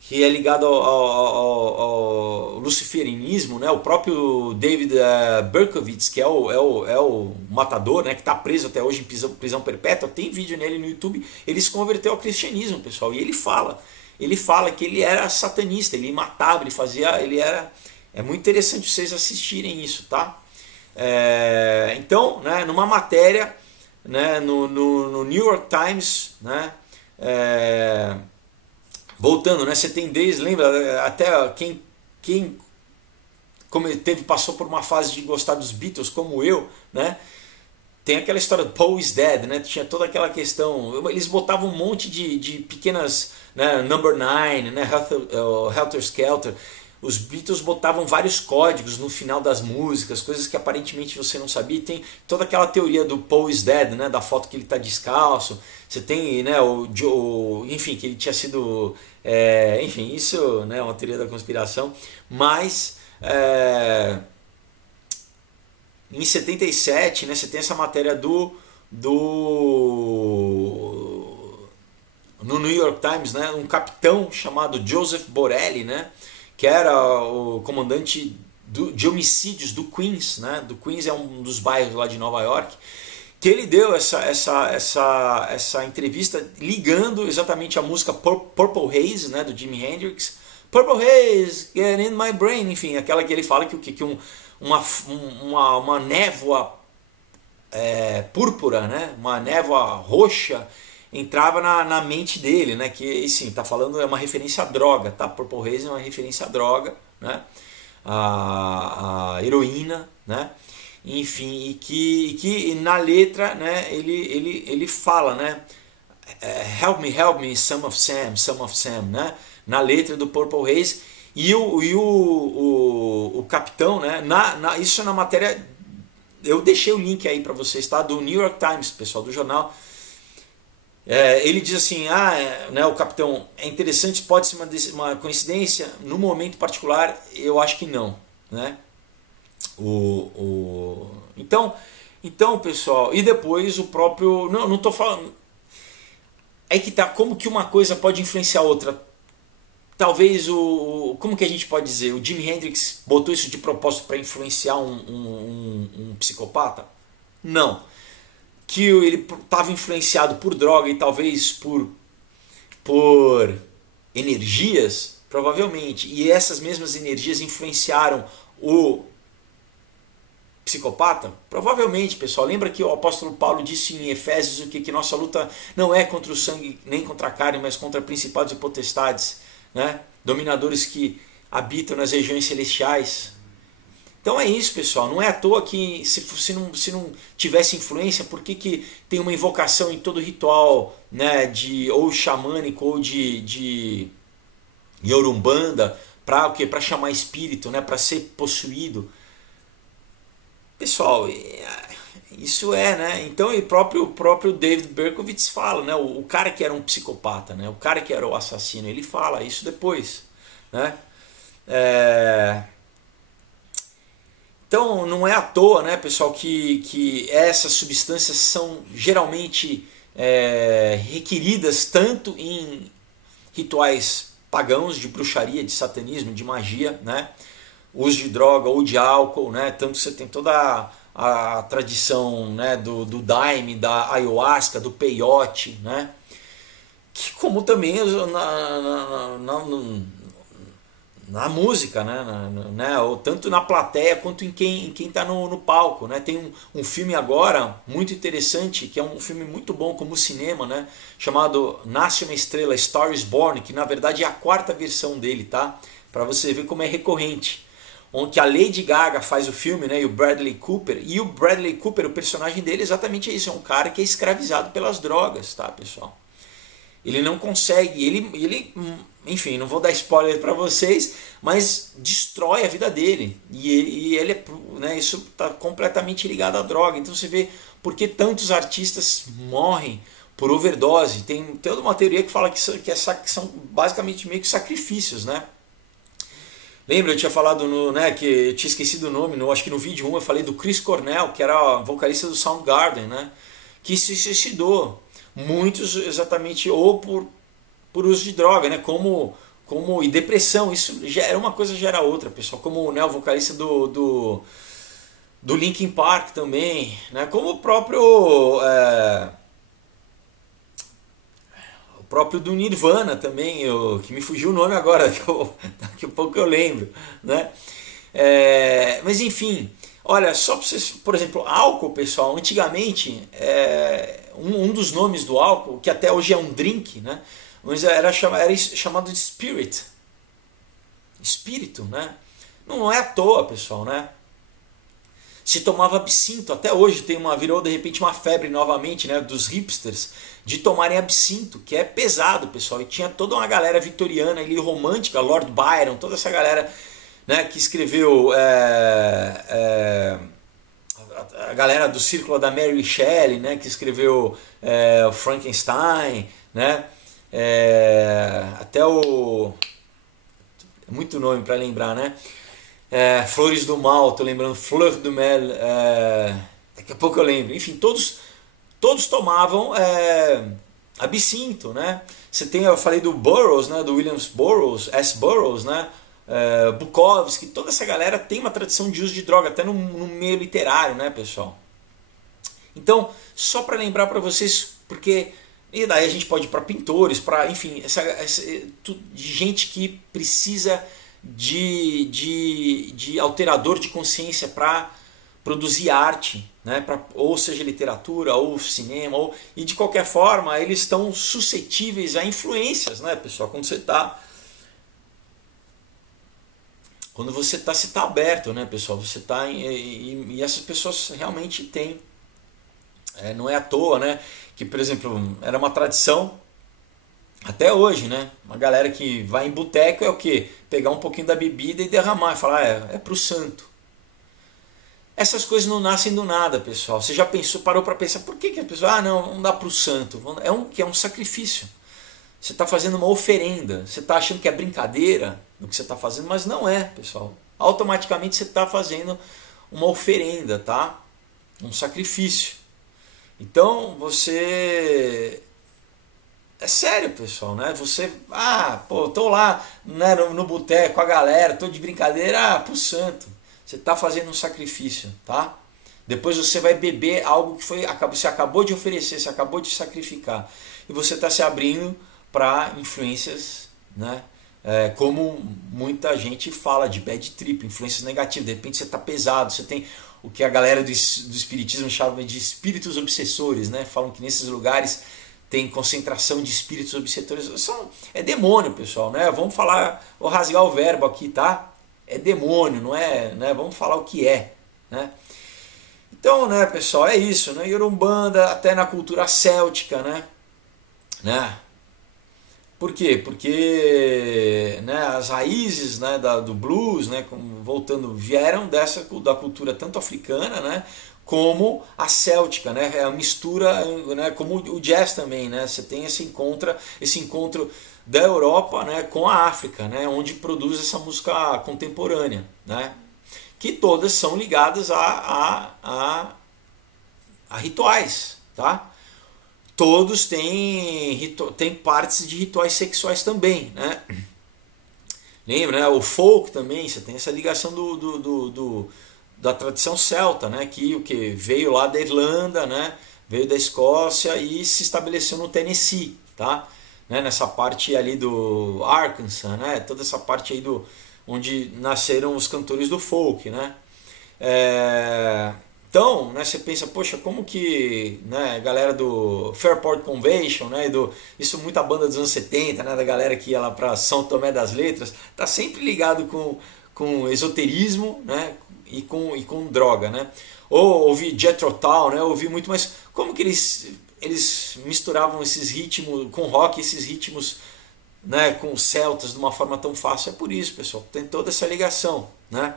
que é ligado ao luciferianismo, né? O próprio David Berkowitz, que é o matador, né? Que está preso até hoje em prisão perpétua, tem vídeo nele no YouTube, ele se converteu ao cristianismo, pessoal, e ele fala que ele era satanista, ele matava, é muito interessante vocês assistirem isso, tá? Então, né, numa matéria, né, no New York Times, né, voltando, né, você tem desde, lembra, até quem passou por uma fase de gostar dos Beatles, como eu, né, tem aquela história do Paul is Dead, né, tinha toda aquela questão, eles botavam um monte de pequenas, né, Number 9, né, Helter Skelter. Os Beatles botavam vários códigos no final das músicas, coisas que aparentemente você não sabia. Tem toda aquela teoria do Paul is Dead, né, da foto que ele está descalço. Você tem, né, enfim, que ele tinha sido... enfim, isso, né, é uma teoria da conspiração. Mas em 77, né, você tem essa matéria no New York Times, né, um capitão chamado Joseph Borelli, né, que era o comandante de homicídios do Queens, né? Do Queens é um dos bairros lá de Nova York, que ele deu essa entrevista ligando exatamente a música Purple Haze, né, do Jimi Hendrix. Purple Haze, get in my brain, enfim, aquela que ele fala que uma névoa púrpura, né, uma névoa roxa entrava na mente dele, né? Que sim, tá falando, é uma referência à droga, tá? Purple Haze é uma referência à droga, né? A heroína, né? Enfim, e que na letra, né? Ele fala, né? Help me, son of Sam, né? Na letra do Purple Haze, e o capitão, né? Isso na matéria, eu deixei o link aí para vocês, tá? Do New York Times, pessoal, do jornal. Ele diz assim, né, o capitão, é interessante, pode ser uma coincidência, no momento particular eu acho que não, né? Então, pessoal, e depois o próprio, não estou falando, é que tá, como que uma coisa pode influenciar a outra. Talvez como que a gente pode dizer, o Jimi Hendrix botou isso de propósito para influenciar um psicopata? Não. Que ele estava influenciado por droga e talvez por energias, provavelmente, e essas mesmas energias influenciaram o psicopata? Provavelmente, pessoal. Lembra que o apóstolo Paulo disse em Efésios o que nossa luta não é contra o sangue nem contra a carne, mas contra principados e potestades, né? Dominadores que habitam nas regiões celestiais. Então é isso, pessoal. Não é à toa que se não tivesse influência, por que tem uma invocação em todo ritual, né, ou xamânico ou de Yorumbanda, para o quê? Para chamar espírito, né, para ser possuído. Pessoal, isso né? Então o próprio David Berkowitz fala, né, o cara que era um psicopata, né, o cara que era o assassino, ele fala isso depois, né? Então não é à toa, né, pessoal, que essas substâncias são geralmente requeridas tanto em rituais pagãos de bruxaria, de satanismo, de magia, né, uso de droga ou de álcool, né, tanto que você tem toda a tradição, né, do daime, da ayahuasca, do peyote, né, que como também na música, né, ou tanto na plateia quanto em quem está no palco, né? Tem um filme agora muito interessante, que é um filme muito bom como cinema, né, chamado Nasce uma Estrela, Star is Born, que na verdade é a quarta versão dele, tá? Para você ver como é recorrente. onde a Lady Gaga faz o filme, né, e o Bradley Cooper. E o Bradley Cooper, o personagem dele é exatamente isso, é um cara que é escravizado pelas drogas, tá, pessoal? Ele não consegue, enfim, não vou dar spoiler para vocês, mas destrói a vida dele. E ele é, né, isso está completamente ligado à droga. Então você vê por que tantos artistas morrem por overdose. Tem toda uma teoria que fala que são basicamente meio que sacrifícios, né? Lembra, eu tinha falado, né, que eu tinha esquecido o nome, acho que no vídeo 1 eu falei do Chris Cornell, que era vocalista do Soundgarden, né, que se suicidou. Muitos exatamente ou por uso de droga, né, e depressão. Isso já era uma coisa, já era outra, pessoal. Como, né, o vocalista do Linkin Park também, né, como o próprio do Nirvana também, que me fugiu o nome agora, daqui a pouco eu lembro, né? Mas enfim, olha, só para vocês, por exemplo, álcool, pessoal, antigamente, um dos nomes do álcool, que até hoje é um drink, né? Mas era chamado de espírito, né? Não é à toa, pessoal, né? Se tomava absinto, até hoje virou de repente uma febre novamente, né, dos hipsters, de tomarem absinto, que é pesado, pessoal. E tinha toda uma galera vitoriana ali, romântica, Lord Byron, toda essa galera, né, que escreveu a galera do círculo da Mary Shelley, né, que escreveu o Frankenstein, né, até muito nome para lembrar, né? Flores do Mal, tô lembrando, Fleur de Mel, daqui a pouco eu lembro. Enfim, todos tomavam absinto, né? Eu falei do Burroughs, né? Do William Burroughs, S. Burroughs, né? Bukowski, toda essa galera tem uma tradição de uso de droga, até no meio literário, né, pessoal? Então, só para lembrar para vocês, porque e daí a gente pode ir para pintores, para, enfim, de gente que precisa de alterador de consciência para produzir arte, né? Ou seja literatura, ou cinema, e de qualquer forma eles estão suscetíveis a influências, né, pessoal? Quando você está aberto, né, pessoal? Você está e essas pessoas realmente têm, não é à toa, né, que, por exemplo, era uma tradição até hoje, né? Uma galera que vai em boteco é o quê? Pegar um pouquinho da bebida e derramar e falar, é pro santo. Essas coisas não nascem do nada, pessoal. Você já parou para pensar, por que a pessoa, não dá pro santo? É um sacrifício. Você está fazendo uma oferenda. Você está achando que é brincadeira no que você está fazendo, mas não é, pessoal. Automaticamente você está fazendo uma oferenda, tá? Um sacrifício. Então você... É sério, pessoal, né? Você, tô lá, né, no boteco com a galera, tô de brincadeira, pro santo. Você tá fazendo um sacrifício, tá? Depois você vai beber algo que você acabou de oferecer, você acabou de sacrificar. E você está se abrindo para influências, né? Como muita gente fala de bad trip, influências negativas. De repente você está pesado, você tem o que a galera do espiritismo chama de espíritos obsessores, né? Falam que nesses lugares tem concentração de espíritos obsessores. É demônio, pessoal, né? Vamos falar, vou rasgar o verbo aqui, tá? É demônio, não é, né? Vamos falar o que é, né? Então, né, pessoal, é isso, né? Yorumbanda, até na cultura céltica, né? Por quê? Porque, né, as raízes, né, do blues, né, vieram da cultura tanto africana, né, como a céltica, né? É a mistura, né? Como o jazz também, né? Você tem esse encontro da Europa, né? Com a África, né? Onde produz essa música contemporânea, né? Que todas são ligadas a rituais, tá? Todos têm partes de rituais sexuais também, né? Lembra, né? O folk também, você tem essa ligação da tradição celta, né, que veio lá da Irlanda, né, veio da Escócia e se estabeleceu no Tennessee, tá? Né, nessa parte ali do Arkansas, né, toda essa parte aí onde nasceram os cantores do folk, né? Então, né, você pensa, poxa, como que, né, a galera do Fairport Convention, né, isso muita banda dos anos 70, né, da galera que ia lá para São Tomé das Letras, tá sempre ligado com esoterismo, né? E com droga, né? Ou ouvi Jethro Tull, né? Ouvi muito, mas como que eles misturavam esses ritmos com rock, esses ritmos, né, com os celtas de uma forma tão fácil? É por isso, pessoal, tem toda essa ligação, né?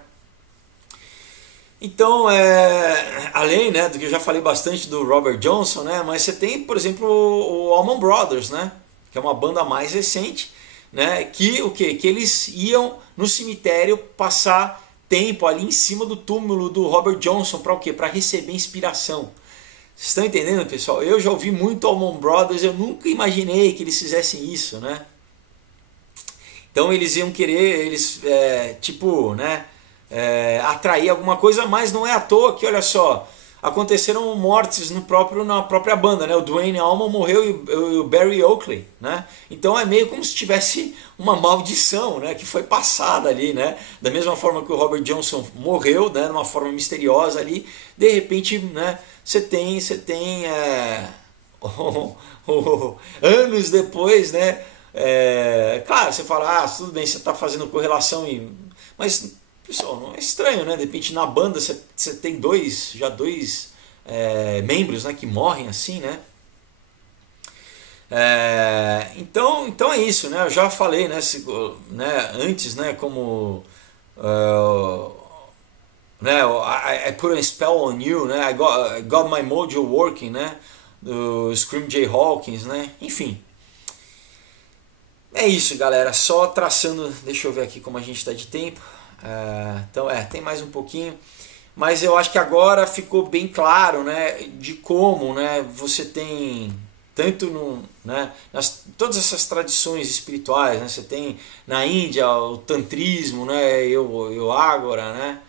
Então, além, né, do que eu já falei bastante do Robert Johnson, né, mas você tem, por exemplo, o Allman Brothers, né, que é uma banda mais recente, né, que o quê? Que eles iam no cemitério passar tempo ali em cima do túmulo do Robert Johnson para o quê? Para receber inspiração. Vocês estão entendendo, pessoal? Eu já ouvi muito Allman Brothers, eu nunca imaginei que eles fizessem isso, né? Então eles iam querer, tipo, né, atrair alguma coisa, mas não é à toa que, olha só, aconteceram mortes na própria banda, né? O Duane Allman morreu e o Barry Oakley, né? Então é meio como se tivesse uma maldição, né, que foi passada ali, né? Da mesma forma que o Robert Johnson morreu, né, de uma forma misteriosa ali, de repente, né, você tem anos depois, né? Claro, você fala, tudo bem, você está fazendo correlação, mas pessoal, não é estranho, né? De repente na banda você tem dois membros, né, que morrem assim, né? Então é isso, né? Eu já falei, né, antes, né, como né, I put a spell on you, né? I got my mojo working, né? Do Scream Jay Hawkins, né? Enfim. É isso, galera. Só traçando. Deixa eu ver aqui como a gente está de tempo. Então, tem mais um pouquinho. Mas eu acho que agora ficou bem claro, né? De como, né? Você tem tanto né, todas essas tradições espirituais, né? Você tem na Índia o tantrismo, né? Eu Agora, né?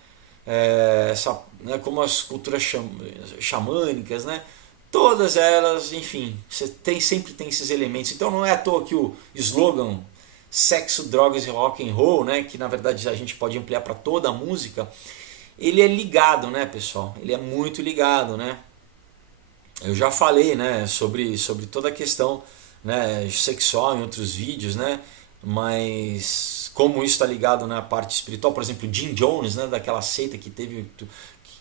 Né? Como as culturas xamânicas, né? Todas elas, enfim, sempre tem esses elementos. Então não é à toa que o slogan sexo, drogas e rock and roll, né, que na verdade a gente pode ampliar para toda a música, ele é ligado, né, pessoal? Ele é muito ligado, né? Eu já falei, né, sobre toda a questão, né, sexual em outros vídeos, né? Mas como isso está ligado na parte espiritual, por exemplo, Jim Jones, né, daquela seita que teve,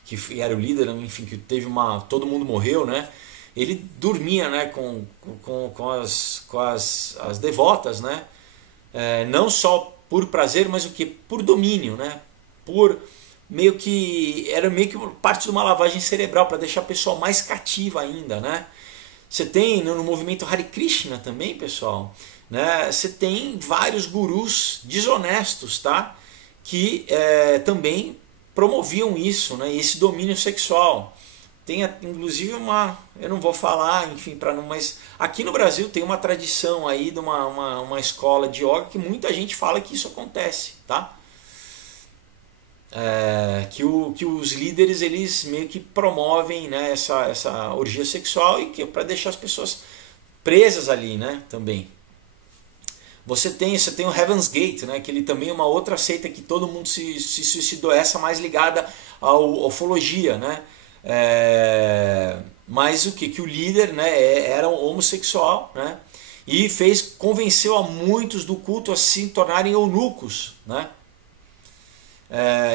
que era o líder, enfim, que teve todo mundo morreu, né? Ele dormia, né, com as devotas, né? Não só por prazer, mas o que? Por domínio, né? Era meio que parte de uma lavagem cerebral para deixar a pessoa mais cativa ainda, né? Você tem no movimento Hare Krishna também, pessoal, né? Você tem vários gurus desonestos, tá? Que também promoviam isso, né? Esse domínio sexual. Tem inclusive eu não vou falar, enfim, mas aqui no Brasil tem uma tradição aí de uma escola de yoga que muita gente fala que isso acontece, tá? Que os líderes, eles meio que promovem, né, essa orgia sexual e que para deixar as pessoas presas ali, né, também. Você tem o Heaven's Gate, né, que ele também é uma outra seita que todo mundo se suicidou, essa mais ligada à ufologia, né? Mas que o líder, né, era um homossexual, né? E convenceu a muitos do culto a se tornarem eunucos, né?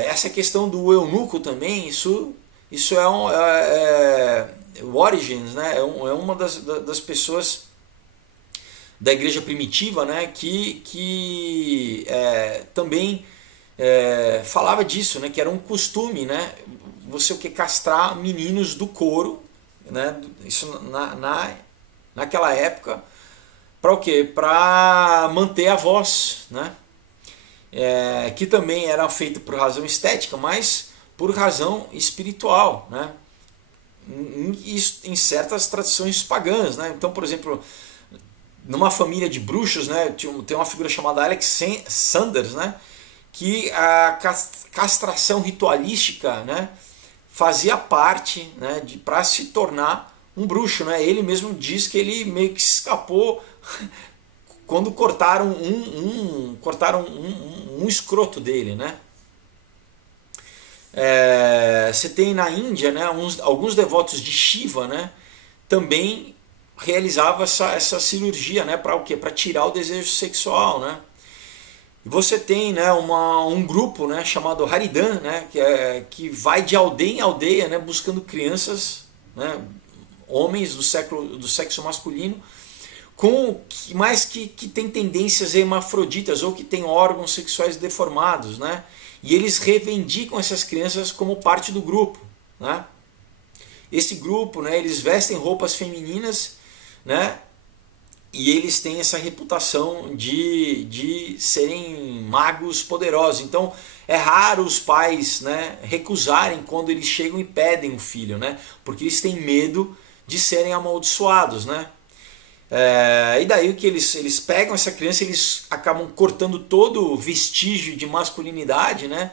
Essa questão do eunuco também, isso o Origins, né, é uma das pessoas da igreja primitiva, né, que também falava disso, né, que era um costume, né, você castrar meninos do coro, né, isso naquela época, para o quê? Para manter a voz, né? Que também era feito por razão estética, mas por razão espiritual, né? Em certas tradições pagãs, né? Então, por exemplo, numa família de bruxos, né, tem uma figura chamada Alex Sanders, né, que a castração ritualística, né, fazia parte, né, para se tornar um bruxo, né? Ele mesmo diz que ele meio que se escapou quando cortaram um escroto dele, né? Você tem na Índia, né, alguns devotos de Shiva, né, também realizavam essa cirurgia, né, para o quê? Para tirar o desejo sexual, né? E você tem, né, um grupo, né, chamado Haridan, né, que vai de aldeia em aldeia, né, buscando crianças, né, homens do sexo masculino, mas que tem tendências hermafroditas ou que tem órgãos sexuais deformados, né? E eles reivindicam essas crianças como parte do grupo, né? Esse grupo, né, eles vestem roupas femininas, né? E eles têm essa reputação de serem magos poderosos. Então é raro os pais, né, recusarem quando eles chegam e pedem um filho, né? Porque eles têm medo de serem amaldiçoados, né? E daí o que eles pegam essa criança, eles acabam cortando todo o vestígio de masculinidade, né?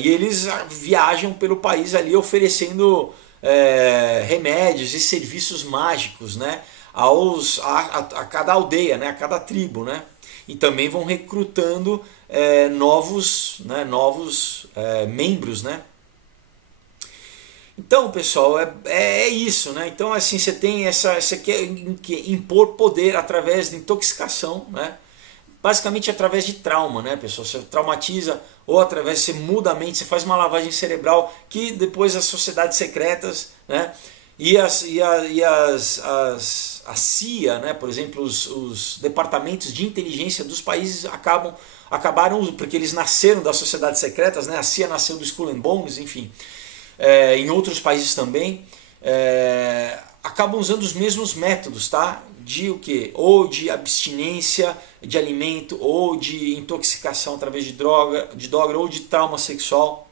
E eles viajam pelo país ali oferecendo remédios e serviços mágicos, né? A cada aldeia, né? A cada tribo, né? E também vão recrutando novos membros, né? Então, pessoal, é isso, né? Então, assim, você quer impor poder através de intoxicação, né? Basicamente através de trauma, né, pessoal? Você traumatiza ou através, você muda a mente, você faz uma lavagem cerebral que depois as sociedades secretas, né? A CIA, né, por exemplo, os departamentos de inteligência dos países acabaram, porque eles nasceram das sociedades secretas, né? A CIA nasceu do Skull and Bones, enfim. Em outros países também, acabam usando os mesmos métodos, tá? De o quê? Ou de abstinência de alimento, ou de intoxicação através de droga, ou de trauma sexual.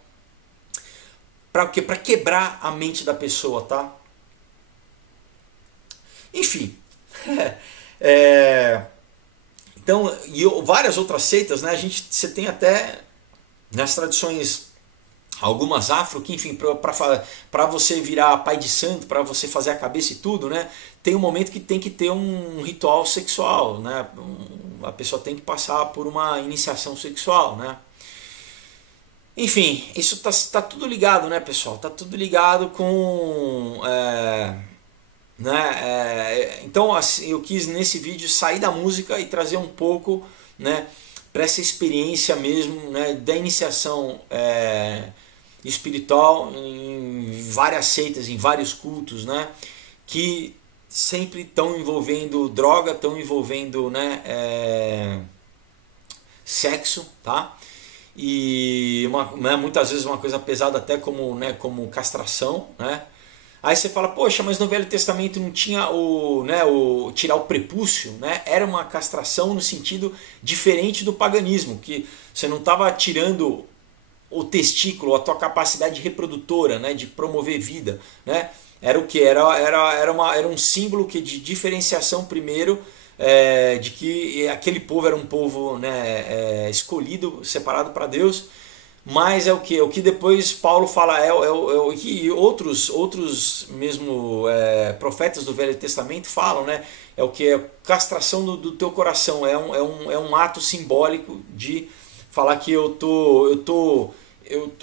Para o quê? Para quebrar a mente da pessoa, tá? Enfim. Então, e várias outras seitas, né? Você tem até nas tradições algumas afro que, enfim, para você virar pai de santo, para você fazer a cabeça e tudo, né? Tem um momento que tem que ter um ritual sexual, né? A pessoa tem que passar por uma iniciação sexual, né? Enfim, isso tá tudo ligado, né, pessoal? Tá tudo ligado com então, assim, eu quis nesse vídeo sair da música e trazer um pouco, né, para essa experiência mesmo, né, da iniciação espiritual em várias seitas, em vários cultos, né, que sempre estão envolvendo droga, estão envolvendo, né, sexo, tá? E muitas vezes uma coisa pesada até como, né, como castração, né? Aí você fala, poxa, mas no Velho Testamento não tinha o tirar o prepúcio, né? Era uma castração no sentido diferente do paganismo, que você não estava tirando o testículo, a tua capacidade reprodutora, né, de promover vida, né? Era o que? Era um símbolo que de diferenciação primeiro, de que aquele povo era um povo, né, escolhido, separado para Deus. Mas é o que? O que depois Paulo fala o que outros mesmo profetas do Velho Testamento falam, né? É o que? É castração do teu coração. É um ato simbólico de falar que o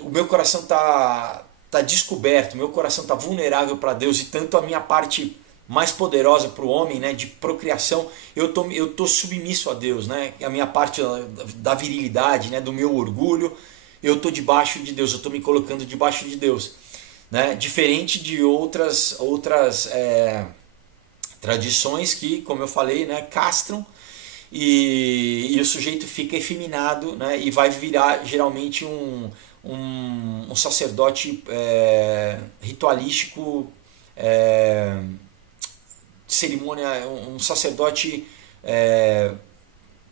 meu coração tá descoberto, o meu coração tá vulnerável para Deus, e tanto a minha parte mais poderosa para o homem, né, de procriação, eu tô submisso a Deus, né? A minha parte da virilidade, né, do meu orgulho, eu tô debaixo de Deus, eu tô me colocando debaixo de Deus, né? Diferente de outras tradições que, como eu falei, né, castram e o sujeito fica efeminado, né, e vai virar geralmente um sacerdote ritualístico, cerimônia, um sacerdote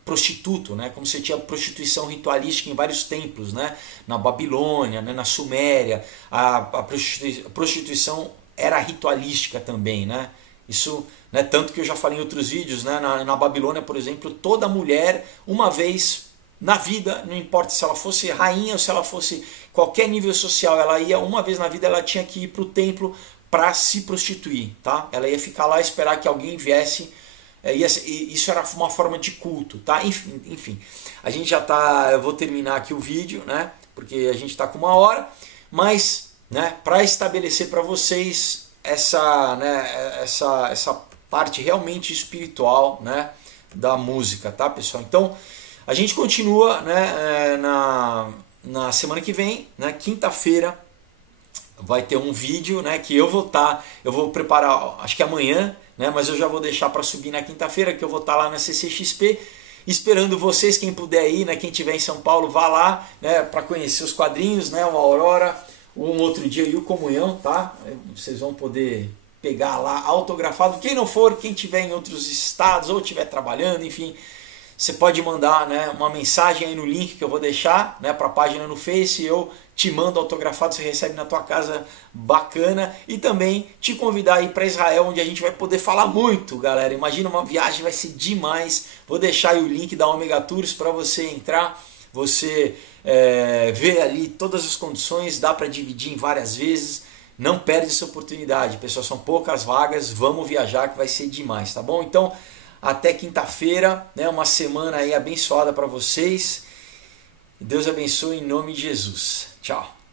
prostituto, né? Como você tinha prostituição ritualística em vários templos, né? Na Babilônia, né? Na Suméria, a prostituição era ritualística também, né? Isso, né? Tanto que eu já falei em outros vídeos, né? Na Babilônia, por exemplo, toda mulher, uma vez na vida, não importa se ela fosse rainha ou se ela fosse qualquer nível social, ela ia uma vez na vida, ela tinha que ir para o templo para se prostituir, tá? Ela ia ficar lá e esperar que alguém viesse. Isso era uma forma de culto, tá? Enfim, a gente já tá. Eu vou terminar aqui o vídeo, né? Porque a gente está com 1 hora, mas, né? Para estabelecer para vocês essa parte realmente espiritual, né? Da música, tá, pessoal? Então, A gente continua, né, na semana que vem, né, quinta-feira, vai ter um vídeo, né, que eu vou preparar, acho que amanhã, né, mas eu já vou deixar para subir na quinta-feira, que eu vou estar lá na CCXP, esperando vocês, quem puder ir, né, quem estiver em São Paulo, vá lá, né, para conhecer os quadrinhos, né, o Aurora, um outro dia e o Comunhão, tá? Vocês vão poder pegar lá autografado. Quem não for, quem estiver em outros estados ou estiver trabalhando, enfim, você pode mandar, né, uma mensagem aí no link que eu vou deixar, né, para a página no Face, e eu te mando autografado, você recebe na tua casa, bacana. E também te convidar aí para Israel, onde a gente vai poder falar muito, galera. Imagina uma viagem, vai ser demais. Vou deixar aí o link da Omega Tours para você entrar, você ver ali todas as condições, dá para dividir em várias vezes. Não perde essa oportunidade, pessoal, são poucas vagas, vamos viajar que vai ser demais, tá bom? Então, até quinta-feira, né, uma semana aí abençoada para vocês. Deus abençoe em nome de Jesus. Tchau.